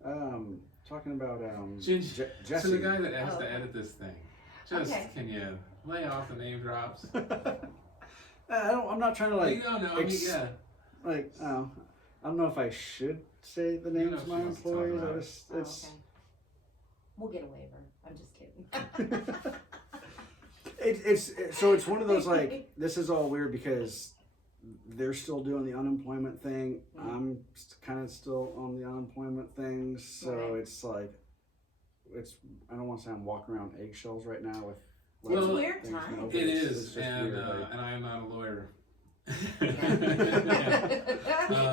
Renee? Talking about Ginge, Jesse. So the guy that has Oh, to okay. edit this thing, just Okay. can you lay off the name drops? I'm not trying to You don't know. I mean, yeah. I don't know if I should say the You know names of she my wants to talk employees. about I it. just Oh, it's. okay. We'll get a waiver. I'm just kidding. It's one of those like this is all weird because they're still doing the unemployment thing. Mhm. I'm kind of still on the unemployment thing, so Right. it's like I don't want to say I'm walking around eggshells right now with. It's Well, weird things, times. but It it's is, just and weird, like- and I am not a lawyer.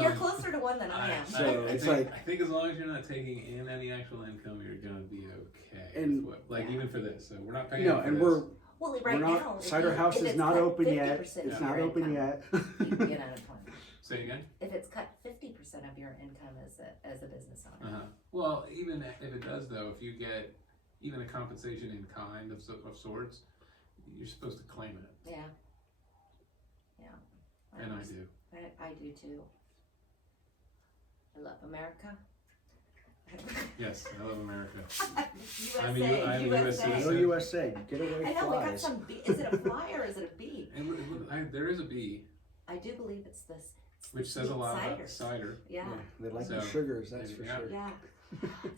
You're closer to one than I am. So it's think, like- I think as long as you're not taking in any actual income, you're gonna be okay. And- with what, Yeah. even for this, so we're not paying. No, for and this. Well, right we're now, not. if Cider you- House if is it's not cut open yet. 50% It's of not your open income, yet. You can get unemployment. Say again. If it's cut 50% of your income as a business owner. Well, even if it does though, if you get even a compensation in kind of sorts, you're supposed to claim it. Yeah. And I do. I do too. I love America. Yes, I love America. USA, I'm a US Go citizen. USA, get away I know, we got flies. some bee. Is it a fly or is it a bee? There is a B, I do believe it's this. which says a lot about Ciders. cider. Yeah. They like the So, sugars, that's for yeah. sure. Yeah.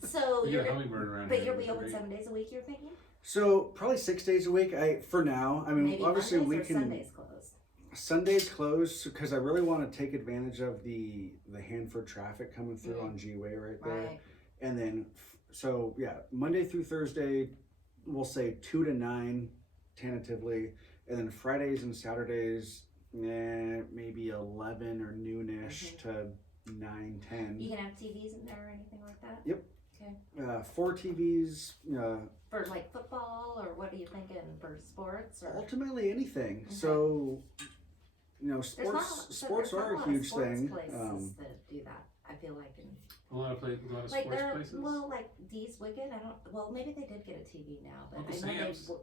So You you're get a gonna, hummingbird around but here. you'll be it's open great. 7 days a week, you're thinking? So probably 6 days a week. For now. I mean, Maybe obviously Mondays we or can. Sundays closed. Sundays closed because I really want to take advantage of the Hanford traffic coming through on G-Way right there. Right. And then, so yeah, Monday through Thursday, we'll say 2 to 9 tentatively. And then Fridays and Saturdays, maybe 11 or noonish to 9, 10. You can have TVs in there or anything like that? Yep. Okay. 4 TVs, For like football, or what are you thinking for sports? Or ultimately anything. Okay. So, there's not, sports there's not are a lot huge of sports thing. places that do that. I feel like in A lot of like sports there, places. well, like Dee's Wicked. I don't. Well, maybe they did get a TV now, but Uncle I know Sam's. they.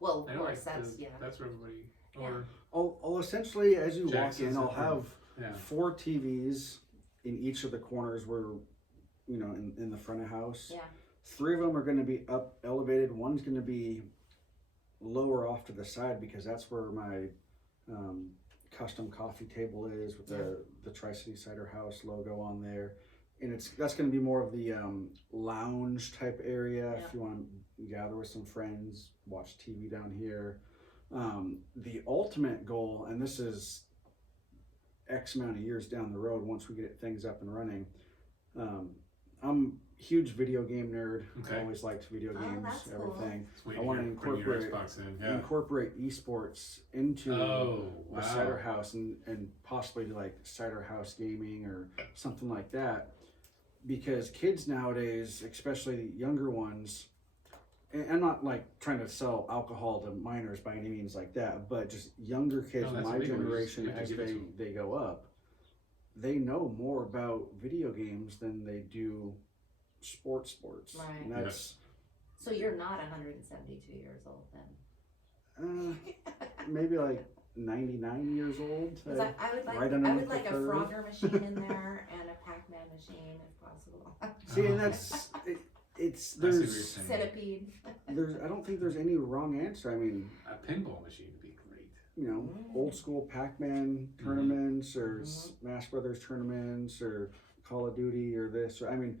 Well, of I know, course, that's yeah. That's where everybody. Yeah. Or I'll essentially, as you Jackson's walk in, I'll have yeah. 4 TVs in each of the corners where, in the front of house. Yeah. 3 of them are going to be up elevated. One's going to be lower off to the side because that's where my custom coffee table is with the Tri-City Cider House logo on there. And that's going to be more of the lounge type area if you want to gather with some friends, watch TV down here. The ultimate goal, and this is X amount of years down the road once we get things up and running, I'm a huge video game nerd. Okay. I always liked video games, that's cool. everything. Sweet, I want to bring your incorporate Xbox in. Yeah. incorporate esports into Oh, the wow. Cider House and possibly like Cider House gaming or something like that, because kids nowadays, especially the younger ones, and I'm not like trying to sell alcohol to minors by any means like that, but just younger kids, No, that's my illegal. You generation, have to as give it to 'em. they go up, they know more about video games than they do sports. Right. And that's So you're not 172 years old then? maybe like 99 years old. 'Cause I would like right I underneath would like the a curve. Frogger machine in there and a Pac-Man machine if possible. See, and it's I see what you're there's saying. Centipede. I don't think there's any wrong answer. I mean, A pinball machine would be great. old school Pac-Man tournaments or Smash Brothers tournaments or Call of Duty or this. Or, I mean,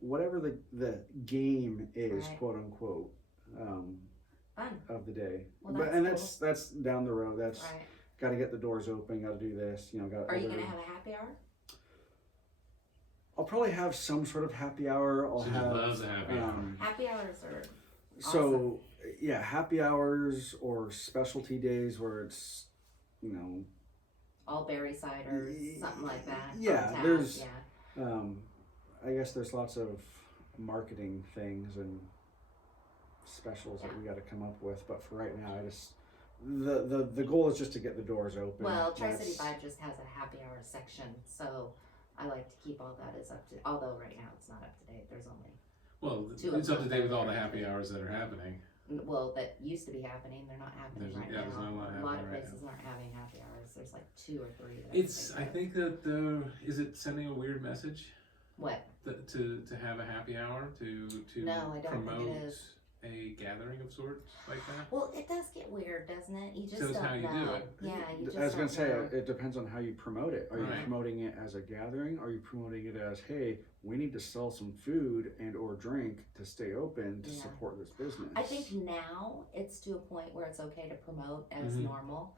whatever the game is, Right. quote unquote, Fun. of the day. Well, But that's that's down the road. That's Right. got to get the doors open. Got to do this. Got. Are you gonna have a happy hour? I'll probably have some sort of happy hour. I'll She have loves a happy hour. Happy hours are So yeah, happy hours or specialty days where it's, all berry ciders, something like that. Yeah, on tap, there's- yeah. I guess there's lots of marketing things and specials that we got to come up with. But for right now, I just the goal is just to get the doors open. Well, Tri-City That's- Vibe just has a happy hour section, so I like to keep all that as up to. Although right now it's not up to date. There's only Well, Two it's of up to them. date with all the happy hours that are happening. that used to be happening. They're not happening right There's now. not a lot A lot happening of right places aren't having happy hours. There's like 2 or 3. That It's. can I think think that is it sending a weird message of. What? to have a happy hour to No, I don't think it promote is. a gathering of sorts like that. Well, it does get weird, doesn't it? You just So it's don't how you know. do it. Yeah, you just I was gonna don't say know. it depends on how you promote it. Are you Right. promoting it as a gathering? Are you promoting it as, hey, we need to sell some food and or drink to stay open to Yeah. support this business? I think now it's to a point where it's okay to promote as Mhm. normal,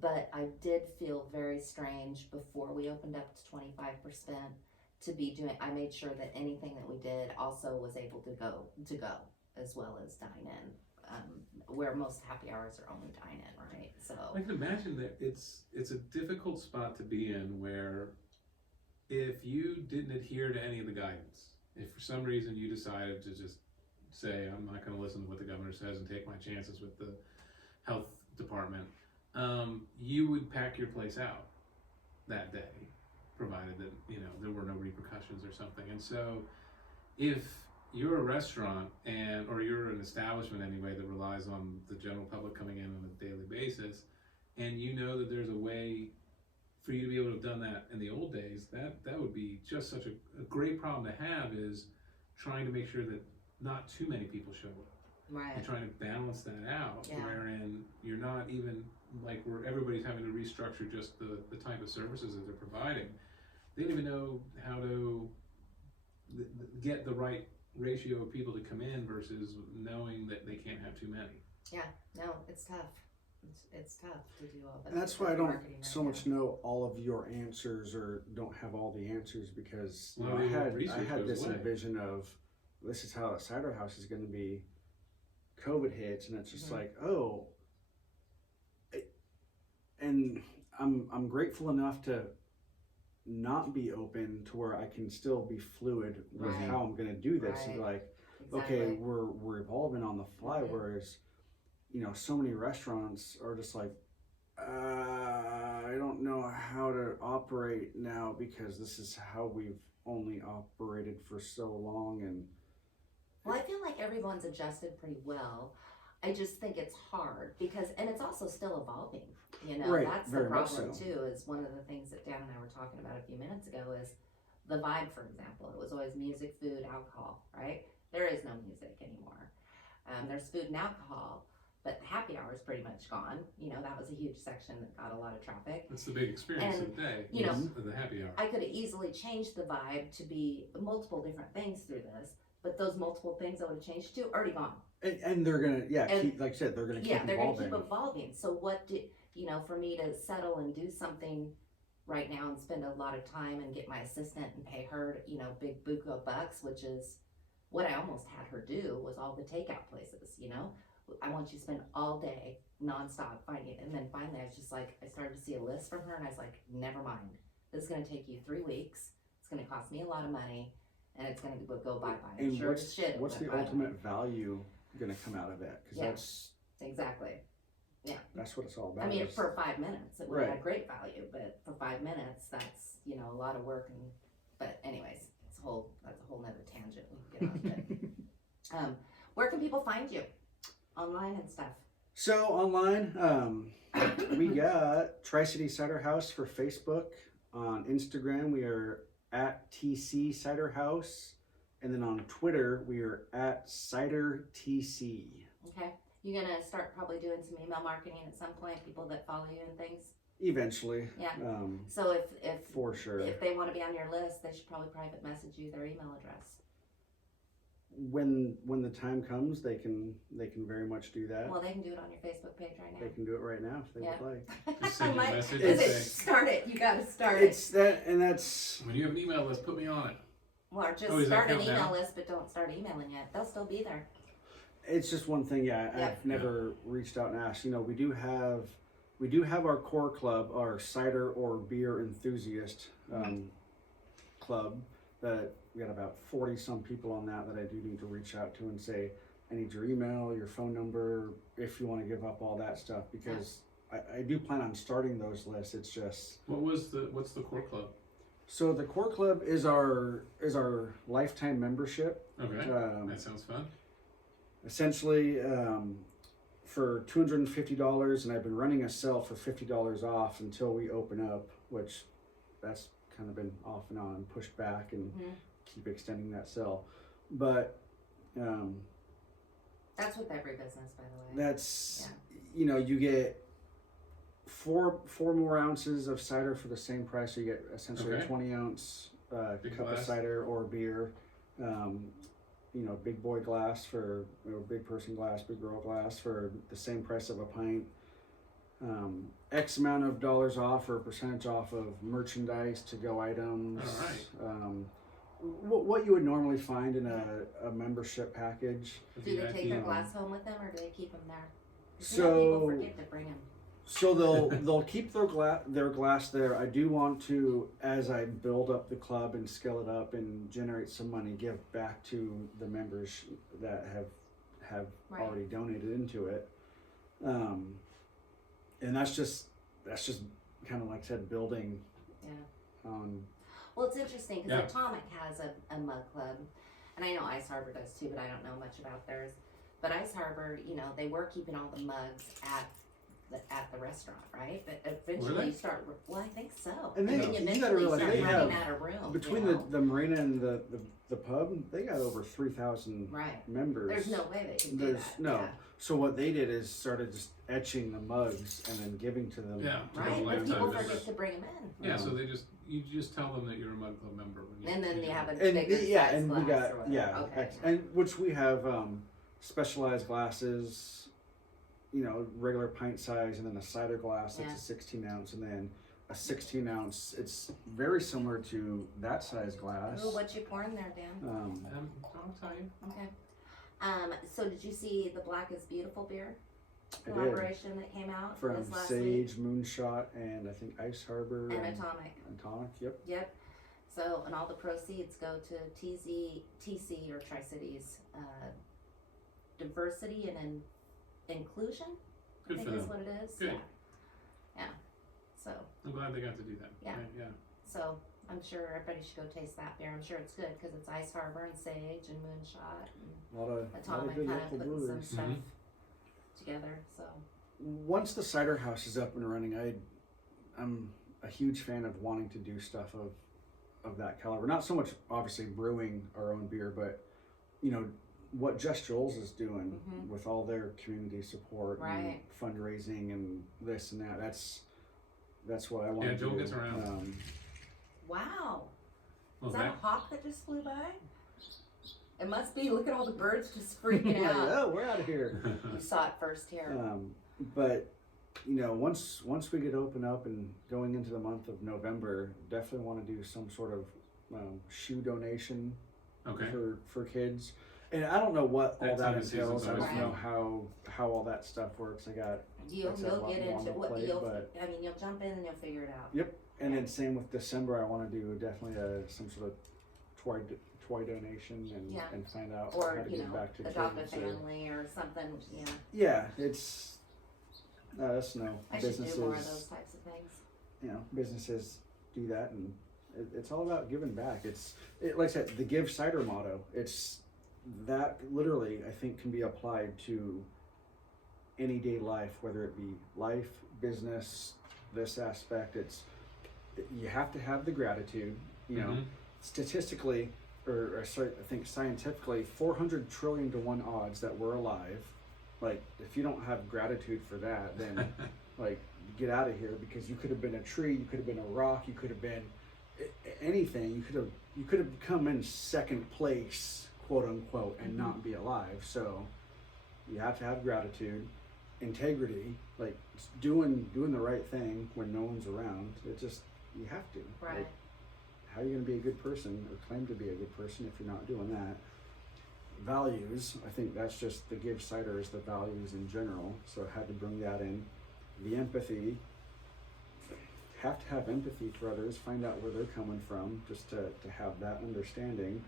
but I did feel very strange before we opened up to 25% to be doing. I made sure that anything that we did also was able to go as well as dine in, where most happy hours are only dine in, right? So I can imagine that it's a difficult spot to be in where if you didn't adhere to any of the guidance, if for some reason you decided to just say, I'm not going to listen to what the governor says and take my chances with the health department, you would pack your place out that day, provided that, there were no repercussions or something. And so if you're a restaurant or you're an establishment anyway that relies on the general public coming in on a daily basis, and you know that there's a way for you to be able to have done that in the old days, that would be just such a great problem to have, is trying to make sure that not too many people show up. Right. And trying to balance that out, Yeah. wherein you're not even like where everybody's having to restructure just the type of services that they're providing. They don't even know how to get the right ratio of people to come in versus knowing that they can't have too many. Yeah, no, it's tough. It's tough to do all that. And that's why I don't marketing right so now. much know all of your answers or don't have all the answers, because you know, Well, I research had goes this away. vision of this is how a cider house is going to be. COVID hits, and it's just Mhm. like, oh, and I'm grateful enough to not be open to where I can still be fluid with Right. how I'm going to do this. And be Right. like, Exactly. okay, we're evolving on the fly, Mhm. whereas, you know, so many restaurants are just like, I don't know how to operate now because this is how we've only operated for so long. And Well, I feel like everyone's adjusted pretty well. I just think it's hard because, and it's also still evolving. You know, Right, that's the very much problem so. too. Is one of the things that Dan and I were talking about a few minutes ago is the vibe. For example, it was always music, food, alcohol. Right? There is no music anymore. There's food and alcohol, but happy hour is pretty much gone. You know, that was a huge section that got a lot of traffic. That's the big experience And, of the day, you know, is the happy hour. I could have easily changed the vibe to be multiple different things through this, but those multiple things I would have changed to already gone. and they're gonna And- keep, like I said, they're gonna keep Yeah, they're evolving. gonna keep evolving. So what did, you know, for me to settle and do something right now and spend a lot of time and get my assistant and pay her, you know, big buco bucks, which is what I almost had her do, was all the takeout places, you know. I want you to spend all day nonstop finding it. And then finally I was just like, I started to see a list from her and I was like, never mind. This is gonna take you 3 weeks. It's gonna cost me a lot of money and it's gonna go bye-bye. And Sure as shit, it what's went the bye-bye. ultimate value gonna come out of that? Because Yeah. Exactly. that's what it's all about. I mean, is- for 5 minutes, it would have Right. had great value, but for 5 minutes, that's, you know, a lot of work. And but anyways, that's a whole nother tangent we can get on. But where can people find you online and stuff? So online, we got Tri-City Cider House for Facebook. On Instagram, we are at TC Cider House, and then on Twitter, we are at Cider TC. Okay, you're gonna start probably doing some email marketing at some point. People that follow you and things. Eventually, Yeah. So if for sure. if they want to be on your list, they should probably private message you their email address. When the time comes, they can very much do that. Well, they can do it on your Facebook page right They now. can do it right now if they Yeah. would like. Just send you a message Is and it, say, start it. You got to start It's that, and that's when you have an email list, put me on it. Well, or just Oh, is that start an count email now? list, but don't start emailing yet. They'll still be there. it's just one thing. Yeah, Yeah. I've never reached out and asked. You know, we do have our core club, our cider or beer enthusiast club. That we got about 40 some people on that I do need to reach out to and say, I need your email, your phone number, if you want to give up all that stuff, because I do plan on starting those lists. It's just What's the core club? so the core club is our lifetime membership. Okay, Um, that sounds fun. essentially for $250, and I've been running a sale for $50 off until we open up, which that's kind of been off and on, pushed back, and Mhm. keep extending that sale. But That's with every business, by the way. that's you know, you get four more ounces of cider for the same price. So you get essentially Okay. a 20-ounce Big cup of glass. cider or beer. You know, big boy glass or big person glass, big girl glass for the same price of a pint. X amount of dollars off or percentage off of merchandise, to-go items. All right. What you would normally find in a membership package. Do they take their um, glass home with them, or do they keep them there? 'Cause you know, people So forget to bring them. so they'll keep their glass there. I do want to, as I build up the club and scale it up and generate some money, give back to the members that have Right. already donated into it. And that's just kind of, like I said, building Yeah. on. Well, it's interesting because Yeah. Atomic has a mug club, and I know Ice Harbor does too, but I don't know much about theirs. But Ice Harbor, you know, they were keeping all the mugs at the restaurant, right? But eventually Were they? you start. Well, I think so. And they- then you eventually gotta realize start they running have- out of room. Between you know? the marina and the pub, they got over 3,000 right. members. There's no way they can do There's that. no. Yeah. So what they did is started just etching the mugs and then giving to them. Yeah. to Right, the but lifetime people members. forget to bring them in. Yeah, so you just tell them that you're a Mug Club member. When you, And then you have a And bigger yeah, size and glass we got or whatever. yeah, Okay. and which we have specialized glasses, you know, regular pint size, and then a cider glass that's Yeah. a 16 ounce, and then a 16 ounce. It's very similar to that size glass. Ooh, what you pouring there, Dan? I'll tell you. Okay. So did you see the Black is Beautiful beer I did. collaboration that came out From this last week? Sage, Moonshot, and I think Ice Harbor And Atomic. and Tonic. Yep. Yep. So, and all the proceeds go to TC or Tri-Cities Diversity and Inclusion. Good I for think is them. what it is. Good. Yeah. So, I'm glad they got to do that. Yeah. Yeah. so I'm sure everybody should go taste that beer. I'm sure it's good because it's Ice Harbor and Sage and Moonshot and A lot of Atomic good kind local of putting some breweries. stuff Mhm. together. So, Once the cider house is up and running, I'm a huge fan of wanting to do stuff of that caliber. Not so much obviously brewing our own beer, but you know what Just Joel's is doing Mhm. with all their community support Right. and fundraising and this and that. That's what I want Yeah, to do. Joel gets around. wow. Well, Is that a that, hawk that just flew by? It must be. Look at all the birds just freaking Like, out. oh, we're out of here. You saw it first here. But you know, once we get open up and going into the month of November, definitely want to do some sort of shoe donation okay. for kids. And I don't know what all That that time of season's entails. I don't always know fun. how all that stuff works. I got You'll That's a lot get more on into the what plate, you'll. but- I mean, you'll jump in and you'll figure it out. and then same with December. I want to do definitely some sort of toy donation and Yeah. and find out Or how to give back to adopt a kids. Or, family or something. Yeah, yeah, it's us no I should businesses. do more of those types of things. You know, businesses do that, and it's all about giving back. Like I said, the Give Cider motto. It's that literally, I think, can be applied to any day life, whether it be life, business, this aspect. You have to have the gratitude. You know, Mhm. statistically, or sorry, I think scientifically, 400 trillion to 1 odds that we're alive. Like, if you don't have gratitude for that, then like, get out of here, because you could have been a tree, you could have been a rock, you could have been anything. You could have come in second place, quote unquote, and not be alive. So you have to have gratitude, integrity, like doing the right thing when no one's around. You have to. Right. Like, how are you going to be a good person or claim to be a good person if you're not doing that? Values, I think that's just the Give Cider is the values in general. So I had to bring that in. The empathy, have to have empathy for others, find out where they're coming from, just to have that understanding.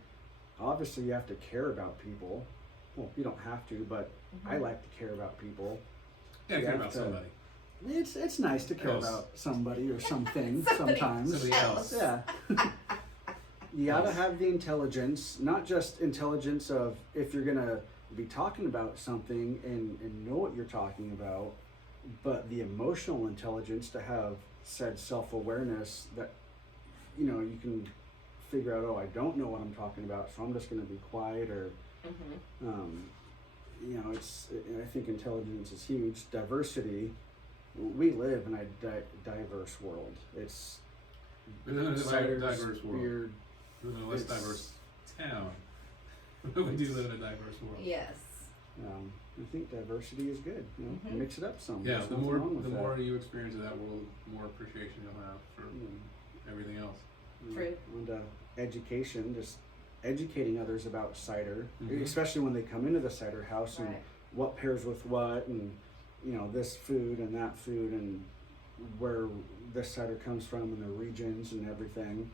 Obviously you have to care about people. Well, you don't have to, but I like to care about people. Yeah, You care have about to- somebody. It's nice to care Else. about somebody or something Somebody sometimes. Somebody else. Yeah. You gotta have the intelligence, not just intelligence of if you're gonna be talking about something and know what you're talking about, but the emotional intelligence to have said self-awareness that, you know, you can figure out, oh, I don't know what I'm talking about, so I'm just gonna be quiet, or, you know, I think intelligence is huge. Diversity, we live in a diverse world. We live in a Cider's diverse world. weird. We live in a less It's- diverse town. But we do live in a diverse world. Yes. I think diversity is good. You know, Mhm. mix it up some. Yeah, There's the nothing more wrong with that. you experience of that world, the more appreciation you'll have for everything else. True. And education, just educating others about cider, Mhm. especially when they come into the cider house and Right. what pairs with what, and you know, this food and that food, and where this cider comes from, and the regions and everything.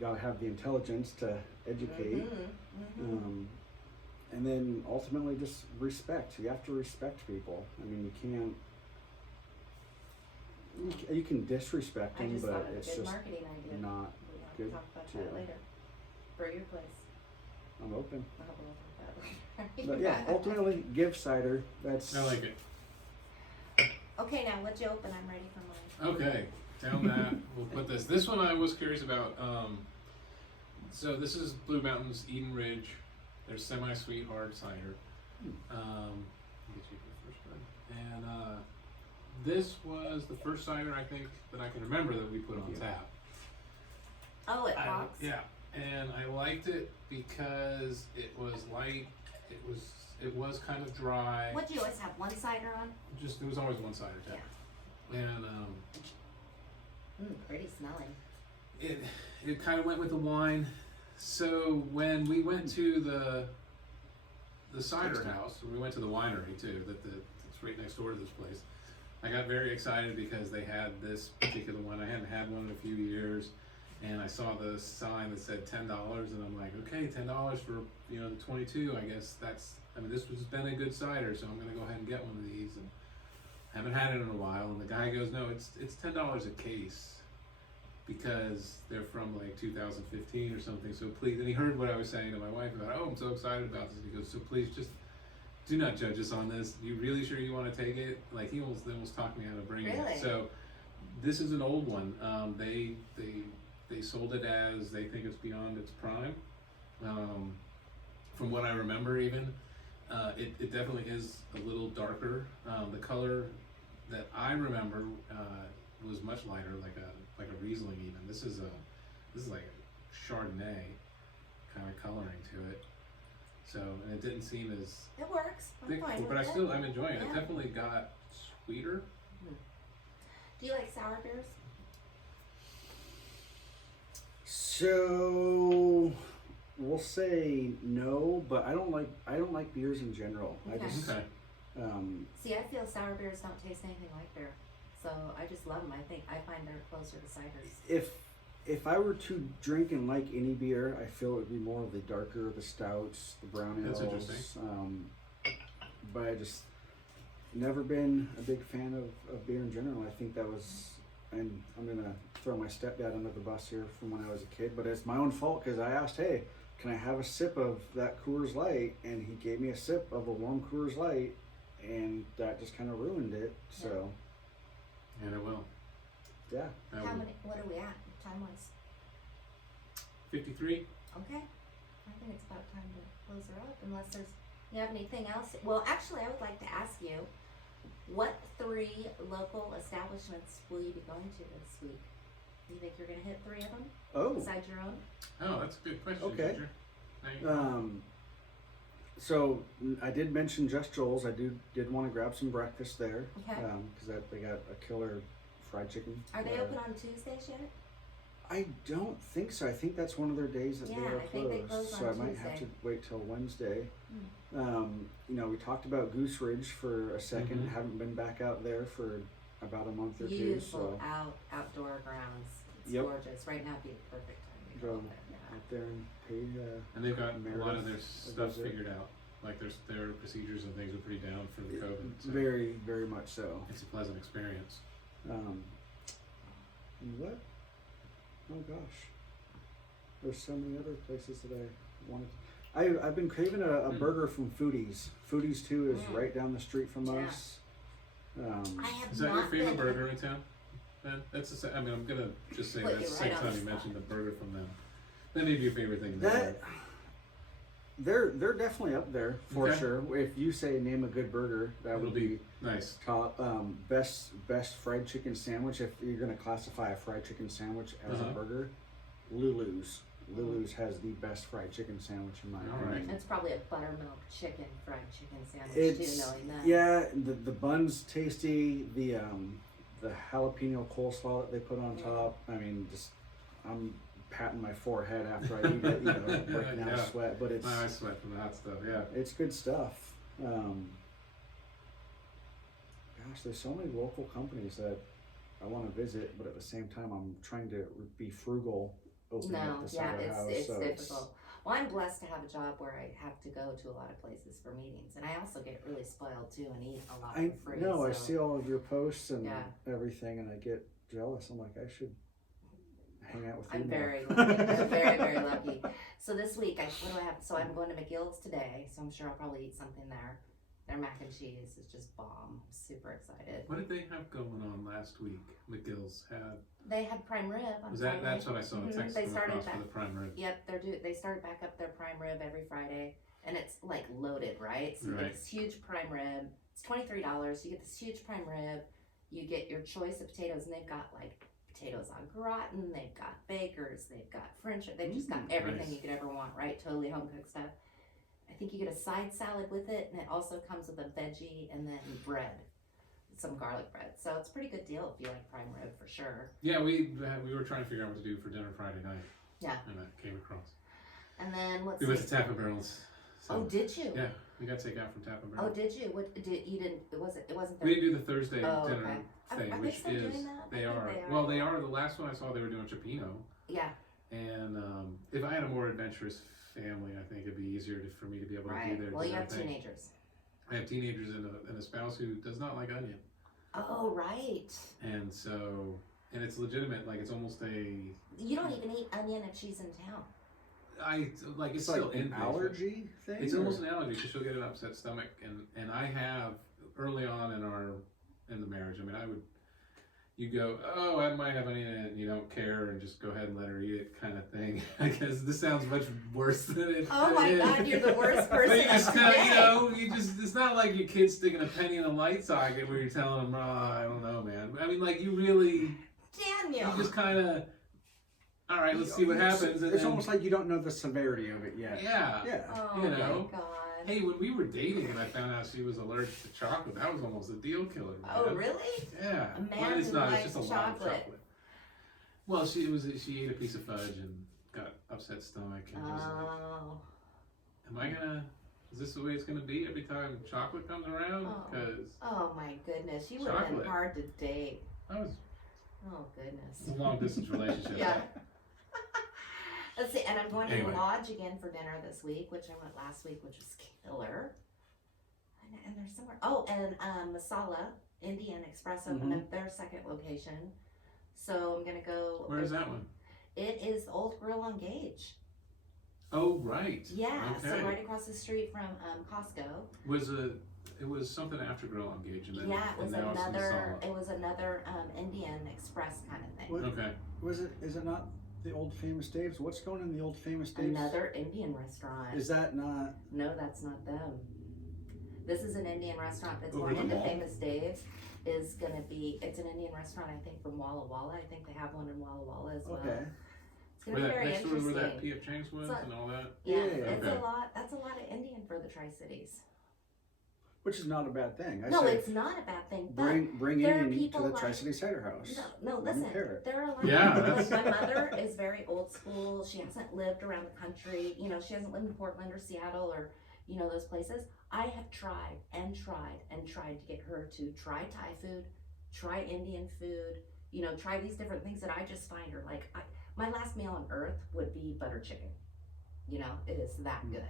Gotta have the intelligence to educate. And then ultimately just respect. You have to respect people. I mean, you can disrespect I them, just but thought of a it's good just marketing idea. not We'll good talk about to- that later. For your place. I'm open. I'll have a look at that later. But yeah, ultimately, give cider. That's. I like it. Okay, now what'd you open? I'm ready for mine. Okay, down that, we'll put this. This one I was curious about. So this is Blue Mountain's Eden Ridge. Their semi-sweet hard cider. I'll get you the first one. And this was the first cider I think that I can remember that we put on tap. Oh, it pops? Yeah, and I liked it because it was light. It was kind of dry. What do you always have? One cider on? Just it was always one cider tap. And Pretty smelling. it kind of went with the wine. So when we went to the cider house, we went to the winery too. It's right next door to this place. I got very excited because they had this particular one. I hadn't had one in a few years, and I saw the sign that said $10, and I'm like, okay, $10 for the 22. I guess this has been a good cider, so I'm gonna go ahead and get one of these. And I haven't had it in a while. And the guy goes, no, it's $10 a case because they're from like 2015 or something. So please, and he heard what I was saying to my wife about, oh, I'm so excited about this. And he goes, so please just do not judge us on this. You really sure you want to take it? Like he almost talked me out of bringing Really? it. So this is an old one. They sold it as they think it's beyond its prime. From what I remember, even it definitely is a little darker. The color that I remember was much lighter, like a Riesling even. This is like a Chardonnay kind of coloring to it. So, and it didn't seem as It works. I'm thick, fine but with it. I'm enjoying it. It Yeah. definitely got sweeter. Do you like sour beers? So we'll say no, but I don't like beers in general. Okay. I just Okay. See, I feel sour beers don't taste anything like beer. So I just love them. I find they're closer to ciders. If I were to drink and like any beer, I feel it would be more of the darker, the stouts, the brown ales. That's interesting. But I just never been a big fan of beer in general. I think that was, and I'm gonna throw my stepdad under the bus here from when I was a kid, but it's my own fault because I asked, hey, can I have a sip of that Coors Light? And he gave me a sip of a warm Coors Light, and that just kind of ruined it. So, And it will. yeah. What are we at, time-wise? 53. Okay. I think it's about time to close her up, unless you have anything else. Well, actually, I would like to ask you, what 3 local establishments will you be going to this week? Do you think you're going to hit 3 of them Oh. besides your own? Oh, that's a good question. Okay. Ginger. Now you- So I did mention Just Joel's. I did want to grab some breakfast there. Okay. Because they got a killer fried chicken. Are they open on Tuesdays yet? I don't think so. I think that's one of their days that they Yeah, are I think they close so on I might have to Tuesday. wait till Wednesday. We talked about Goose Ridge for a second. Mhm. Haven't been back out there for about a month or two. Beautiful So outdoor grounds. It's Yep. gorgeous. Right now would be the perfect time to go Go up there. Yeah. out there and pay. And they've got a lot of their Meredith, stuff visit. figured out. Like their procedures and things are pretty down for the COVID. So Very, very much so. it's a pleasant experience. And what? Oh gosh, there's so many other places that I wanted. I've been craving a burger from Foodies. Foodies 2 is right down the street from Yeah. us. I have Is that your not favorite been. burger in town? Ben? That's I'm gonna just say Put that's you the right second on time the you spot. mentioned the burger from them. That may be your favorite thing. They're definitely up there for Okay. sure. If you say name a good burger, that It'll would be be nice. top. Best fried chicken sandwich. If you're gonna classify a fried chicken sandwich as a burger, Lulu's. Lulu's has the best fried chicken sandwich in my All opinion. right. It's probably a buttermilk chicken fried chicken sandwich It's too, knowing that. yeah, the bun's tasty. The jalapeno coleslaw that they put on top. I mean, just I'm patting my forehead after I eat it. Breaking out Yeah. sweat, but it's I sweat from the hot stuff. Yeah. it's good stuff. Gosh, there's so many local companies that I want to visit, but at the same time, I'm trying to be frugal. Opening up No, the yeah, cider house, it's so difficult. Well, I'm blessed to have a job where I have to go to a lot of places for meetings, and I also get really spoiled too and eat a lot I for free. know I so- see all of your posts and Yeah. everything, and I get jealous. I'm like, I should hang out with you I'm more. very lucky. I'm very, very lucky. So this week, what do I have? So I'm going to McGill's today, so I'm sure I'll probably eat something there. Their mac and cheese is just bomb. I'm super excited. What did they have going on last week? McGill's had. They had prime rib on Was that? Friday. That's what I saw. The text They come started across back. for the prime rib. Yep, they started back up their prime rib every Friday, and it's like loaded, right? So you Right. get this huge prime rib. It's $23. You get this huge prime rib. You get your choice of potatoes, and they've got like potatoes au gratin. They've got bakers. They've got French. They've just got everything nice. you could ever want, right? Totally home cooked stuff. I think you get a side salad with it, and it also comes with a veggie and then bread, some garlic bread. So it's a pretty good deal if you like prime rib for sure. Yeah, we were trying to figure out what to do for dinner Friday night. Yeah. And that came across. And then let's We went see. to Tapa Barrels. So, Oh, did you? yeah, we got takeout from Tapa Oh, Barrels. did you? What did you didn't? It wasn't there. We didn't do the Thursday Oh, dinner okay. thing, Are they which still is doing that? they I think are. they are. Well, they are. The last one I saw, they were doing cioppino. Yeah. And if I had a more adventurous family, I think it'd be easier for me to be able to do Right. their Well, you dinner have thing. teenagers. I have teenagers and a spouse who does not like onion, Oh, right. and so it's legitimate. Like it's almost a You don't even eat onion if she's in town. it's It's still like in an allergy thing. It's or- almost an allergy because she'll get an upset stomach, and I have early on in the marriage. I mean, you go, oh, I might have onion in it, and you don't care, and just go ahead and let her eat it, kind of thing. I guess this sounds much worse than it. Oh my is. God, you're the worst But person you just of kind of, today. it's not like your kid's sticking a penny in a light socket where you're telling them, oh, I don't know, man. I mean, like you Daniel. just kind of, all right, let's see what happens. And It's then, almost like you don't know the severity of it yet. yeah. Yeah. Oh you my know. God. Hey, when we were dating and I found out she was allergic to chocolate, that was almost a deal killer, man. Oh, really? Yeah. A man Mine is who not, likes it's just a lot of chocolate. chocolate. Well, she ate a piece of fudge and got upset stomach and was like, Oh. is this the way it's gonna be every time chocolate comes around? Oh. Because Oh my goodness. You would have been Chocolate. hard to date. that was Oh goodness. it's a long distance relationship. Yeah. Let's see, and I'm going to Anyway. the lodge again for dinner this week, which I went last week, which was killer. And there's somewhere. Oh, and Masala Indian Express opened up their second location, so I'm gonna go. Where is that one? It is the Old Grill on Gage. Oh, right. Yeah, Okay. so right across the street from Costco. It was something after Grill on Gage, and then Yeah, it was and now it's another. Masala. It was another Indian Express kind of thing. What Okay. was it? Is it not the Old Famous Dave's? What's going in the Old Famous Dave's? Another Indian restaurant. Is that not? No, that's not them. This is an Indian restaurant that's Over going the into mall? Famous Dave's. Is gonna be. It's an Indian restaurant, I think, from Walla Walla. I think they have one in Walla Walla as well. Okay. It's gonna be very Next door interesting. where that P.F. Chang's was So- and all that. Yeah, Yeah, it's okay. a lot. That's a lot of Indian for the Tri-Cities. Which is not a bad thing. I No, say it's not a bad thing. But bring there are Indian to people the like- Tri-City Cider House. no, Let me listen. pair it. There are a lot Yeah, of people. that's- Like my mother is very old school. She hasn't lived around the country. You know, she hasn't lived in Portland or Seattle or those places. I have tried and tried and tried to get her to try Thai food, try Indian food. Try these different things that I just find her like. My last meal on earth would be butter chicken. It is that good,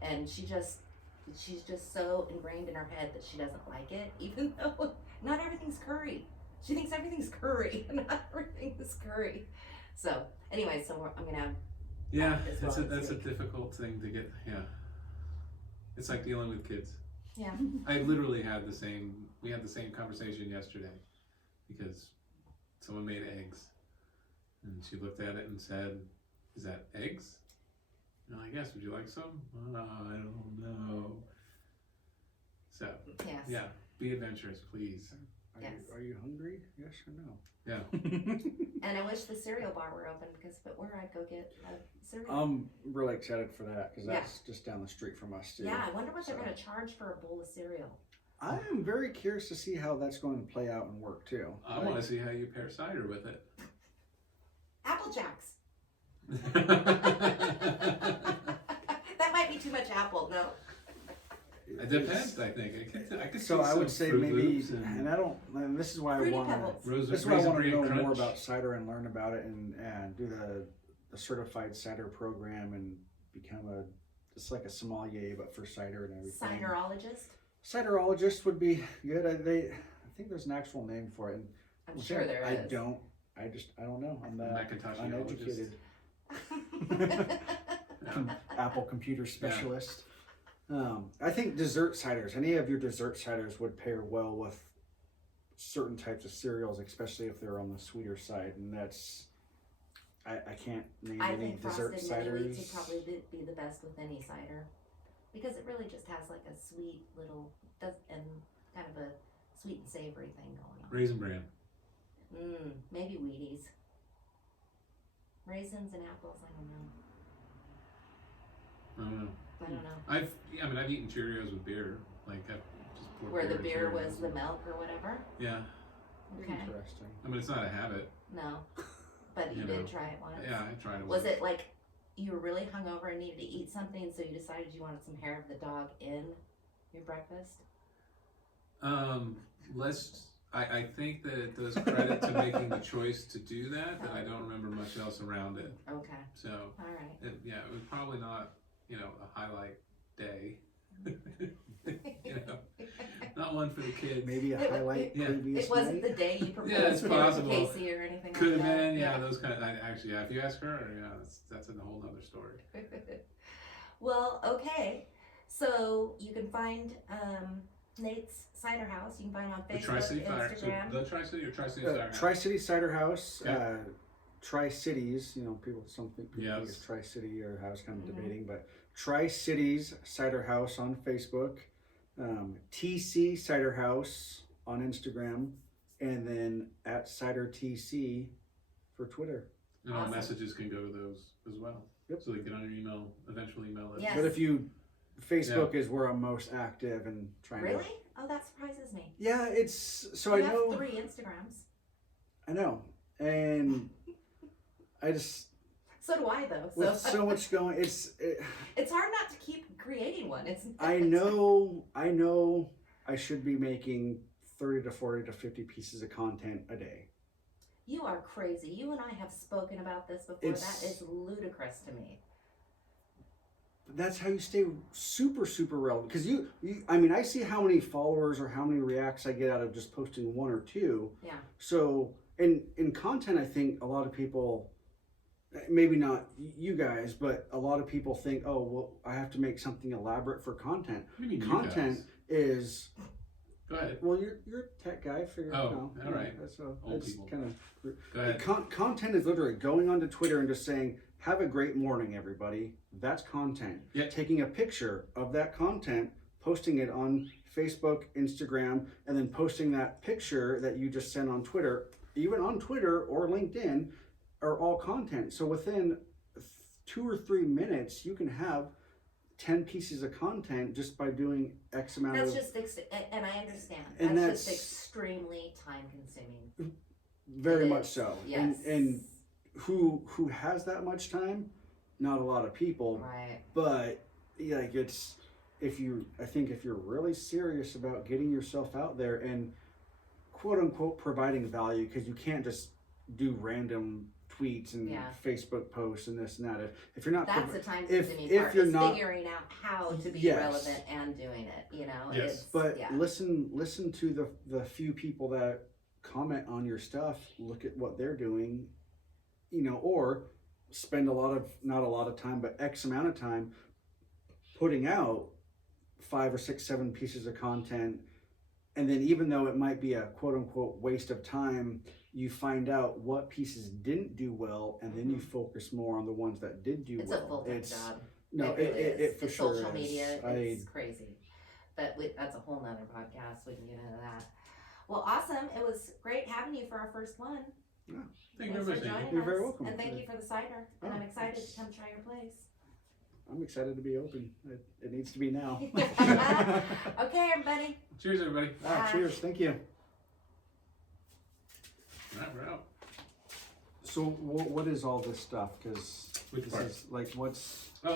and she's just so ingrained in her head that she doesn't like it, even though not everything's curry. She thinks everything's curry, not everything is curry. So anyway, I'm gonna have. Yeah, as well that's this a week. difficult thing to get. Yeah, it's like dealing with kids. Yeah. I literally had the same conversation yesterday because someone made eggs, and she looked at it and said, "Is that eggs?" And I guess, would you like some? I don't know. So Yes. yeah, be adventurous, please. Yes. Are you hungry? Yes or no? Yeah. And I wish the cereal bar were open because if it were, I'd go get a cereal. I'm really excited for that because Yeah. that's just down the street from us too. Yeah, I wonder what they're So- gonna charge for a bowl of cereal. I am very curious to see how that's going to play out and work too. I want to see how you pair cider with it. Apple Jacks. That might be too much apple. No. It depends, I think. I could So see I would some say Fruit maybe, Loops and and this is why I Fruity want Pebbles. to. Rose, This is why I want to Raisin know Bran more Crunch. about cider and learn about it and do the certified cider program and become it's like a sommelier but for cider and everything. Ciderologist. Ciderologist would be good. I think there's an actual name for it. And I'm sure there I is. I don't know. I'm the Macintosh uneducated Yeah. Apple computer specialist. I think dessert ciders, any of your dessert ciders would pair well with certain types of cereals, especially if they're on the sweeter side. And that's, I can't name I any think dessert frosted mini wheats ciders. would probably be the best with any cider, because it really just has like a sweet little and kind of a sweet and savory thing going on. Raisin Bran. Maybe Wheaties. Raisins and apples, I don't know. I don't know. I've eaten Cheerios with beer. Like I've just poured Where the in beer Cheerios. was the milk or whatever. Yeah. Okay. Interesting. I mean, it's not a habit. No. But you You did know. try it once. Yeah, I tried it. Was it like you were really hungover and needed to eat something, so you decided you wanted some hair of the dog in your breakfast? I think that it does credit to making the choice to do that, but I don't remember much else around it. Okay. So, All right. it was probably not, a highlight day. Not one for the kids. Maybe a highlight Yeah. previous It wasn't night. the day you proposed Yeah, it's to possible. Casey or anything Could have like that. been, yeah, those kind of, actually, yeah, if you ask her, yeah, that's a whole nother story. Well, okay. So you can find Nate's Cider House. You can find him on The Facebook, Tri-City Fire, so Instagram. the Tri-City or Tri-City Fire? Tri-City Cider House, Okay. Tri-Cities, some people Yes. think it's Tri-City or I was kind of Mhm. debating, but Tri-Cities Cider House on Facebook, TC Cider House on Instagram, and then at Cider TC for Twitter. And all Awesome. messages can go to those as well. Yep. So they get on your eventual email list. Yes. But if you, Facebook is where I'm most active and trying to. Really? Oh, that surprises me. Yeah, it's so You I have know. 3 Instagrams. I know, and I just So do I, though. with so much going, it's hard not to keep creating one. It's I know I should be making 30 to 40 to 50 pieces of content a day. You are crazy. You and I have spoken about this before. It's- That is ludicrous to me. That's how you stay super, super relevant. Because I see how many followers or how many reacts I get out of just posting 1 or 2. Yeah. So in content, I think a lot of people, maybe not you guys, but a lot of people think, oh, well, I have to make something elaborate for content. What do you mean, you Content guys? is, Go ahead. well, you're a tech guy, figure Oh, all right. So Old that's people. kind of. Go ahead. Content is literally going onto Twitter and just saying, have a great morning, everybody. That's content. Yeah. Taking a picture of that content, posting it on Facebook, Instagram, and then posting that picture that you just sent on Twitter, even on Twitter or LinkedIn, are all content. So within 2 or 3 minutes, you can have 10 pieces of content just by doing X amount That's of. just, and I understand. And That's just that's- extremely time consuming. Very It much is. so. Yes. And who has that much time? Not a lot of people. Right. But like I think if you're really serious about getting yourself out there and quote unquote providing value, because you can't just do random tweets and Yeah. Facebook posts and this and that. If you're not That's the time if consuming part. you're is not- figuring out how to be Yes. relevant and doing it. Yes. It's, but yeah. listen to the few people that comment on your stuff, look at what they're doing, or spend not a lot of time, but X amount of time putting out 5 or 6, 7 pieces of content. And then even though it might be a quote unquote waste of time, you find out what pieces didn't do well, and then you focus more on the ones that did do It's well. a full-time job. No, It really is. it for It's sure social is. media, it's crazy. But that's a whole nother podcast. We can get into that. Well, awesome. It was great having you for our first one. Thank you Thanks very for much, Amy. joining You're us. very welcome. And thank you for the cider. And Oh, I'm excited thanks. to come try your place. I'm excited to be open. It needs to be now. Okay, everybody. Cheers, everybody. Ah, cheers. Thank you. All right, we're out. So what is all this stuff? Because Which this part? is like what's Oh,